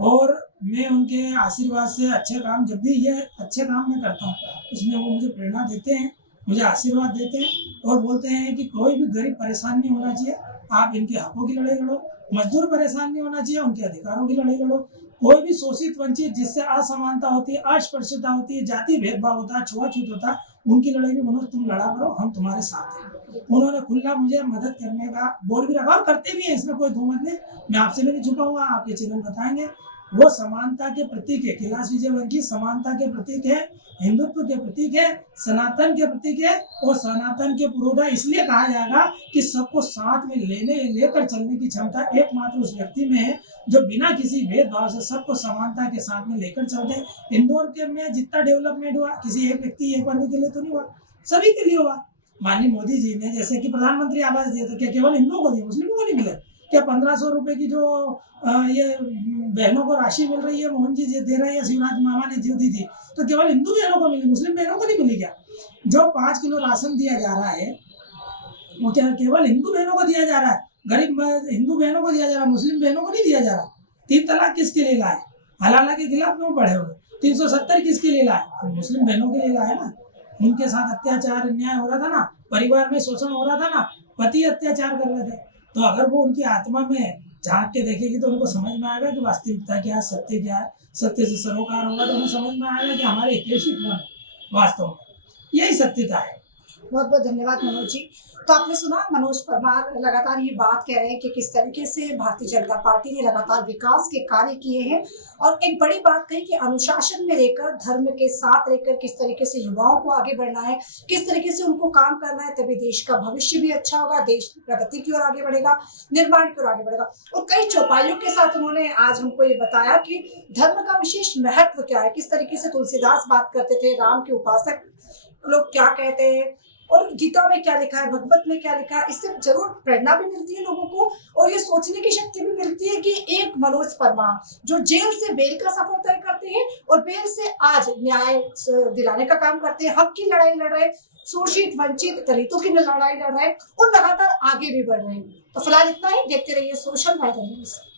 और मैं उनके आशीर्वाद से अच्छे काम, जब भी ये अच्छे काम मैं करता हूँ उसमें वो मुझे प्रेरणा देते हैं, मुझे आशीर्वाद देते हैं और बोलते हैं कि कोई भी गरीब परेशान नहीं होना चाहिए, आप इनके हकों की लड़ाई लड़ो। मजदूर परेशान नहीं होना चाहिए, उनके अधिकारों की लड़ाई लड़ो। कोई भी शोषित वंचित जिससे असमानता होती है, अस्पृश्यता होती है, जाति भेदभाव होता है, छुआछूत होता है, उनकी लड़ाई भी मनोज तुम लड़ा करो, हम तुम्हारे साथ हैं। उन्होंने खुला मुझे मदद करने का बोल भी रखा और करते भी हैं, इसमें कोई दो मत नहीं। मैं आपसे भी नहीं छुपा हुआ, आपके चैनल बताएंगे। वो समानता के प्रतीक है। कैलाश विजयवर्गीय समानता के प्रतीक है, हिंदुत्व के प्रतीक है, सनातन के प्रतीक है। और सनातन के पुरोधा इसलिए कहा जाएगा कि सबको साथ में लेकर चलने की क्षमता एकमात्र उस व्यक्ति में है जो बिना किसी भेदभाव से सबको समानता के साथ में लेकर चलते हैं। इंदौर के में जितना डेवलपमेंट हुआ किसी एक व्यक्ति एक वर्ग के लिए तो नहीं हुआ, सभी के लिए हुआ। माननीय मोदी जी ने जैसे कि प्रधानमंत्री आवास दिया था, क्या केवल हिंदुओं को दिया, मुस्लिमों को नहीं मिले? क्या 1500 रुपए की जो ये बहनों को राशि मिल रही है, मोहन जी दे रहे हैं, शिवराज मामा ने जो दी थी, तो केवल हिंदू बहनों को मिली, मुस्लिम बहनों को नहीं मिली क्या? जो 5 किलो राशन दिया जा रहा है वो क्या केवल हिंदू बहनों को दिया जा रहा है? गरीब हिंदू बहनों को दिया जा रहा है, मुस्लिम बहनों को नहीं दिया जा रहा। 3 तलाक किसके लिए लाए? हलाला के खिलाफ क्यों पढ़े हुए? 370 किसके लिए लाए? मुस्लिम बहनों के लिए लाए ना। उनके साथ अत्याचार अन्याय हो रहा था ना, परिवार में शोषण हो रहा था ना, पति अत्याचार कर रहे थे। तो अगर वो उनकी आत्मा में झांक के देखेगी तो उनको समझ में आएगा कि वास्तविकता क्या है, सत्य क्या है। सत्य से सरोकार होगा तो उन्हें समझ में आएगा कि हमारे हितैषी कौन है वास्तव में। यही सत्यता है। बहुत बहुत धन्यवाद मनोज जी। तो आपने सुना मनोज परमार लगातार ये बात कह रहे हैं कि किस तरीके से भारतीय जनता पार्टी ने लगातार विकास के कार्य किए हैं और एक बड़ी बात कही कि अनुशासन में रहकर, धर्म के साथ रहकर किस तरीके से युवाओं को आगे बढ़ना है, किस तरीके से उनको काम करना है, तभी देश का भविष्य भी अच्छा होगा, देश प्रगति की ओर आगे बढ़ेगा, निर्माण की ओर आगे बढ़ेगा। और कई चौपाइयों के साथ उन्होंने आज हमको ये बताया कि धर्म का विशेष महत्व क्या है, किस तरीके से तुलसीदास बात करते थे, राम के उपासक लोग क्या कहते हैं और गीता में क्या लिखा है, भगवत में क्या लिखा है। इससे जरूर प्रेरणा भी मिलती है लोगों को और ये सोचने की शक्ति भी मिलती है कि एक मनोज परमार जो जेल से बेल का सफर तय करते हैं और बेल से आज न्याय दिलाने का काम करते हैं, हक की लड़ाई लड़ रहे, शोषित वंचित दलितों की लड़ाई लड़ रहे और लगातार आगे भी बढ़ रहे हैं। तो फिलहाल इतना ही, देखते रहिए सोशल मीडिया न्यूज।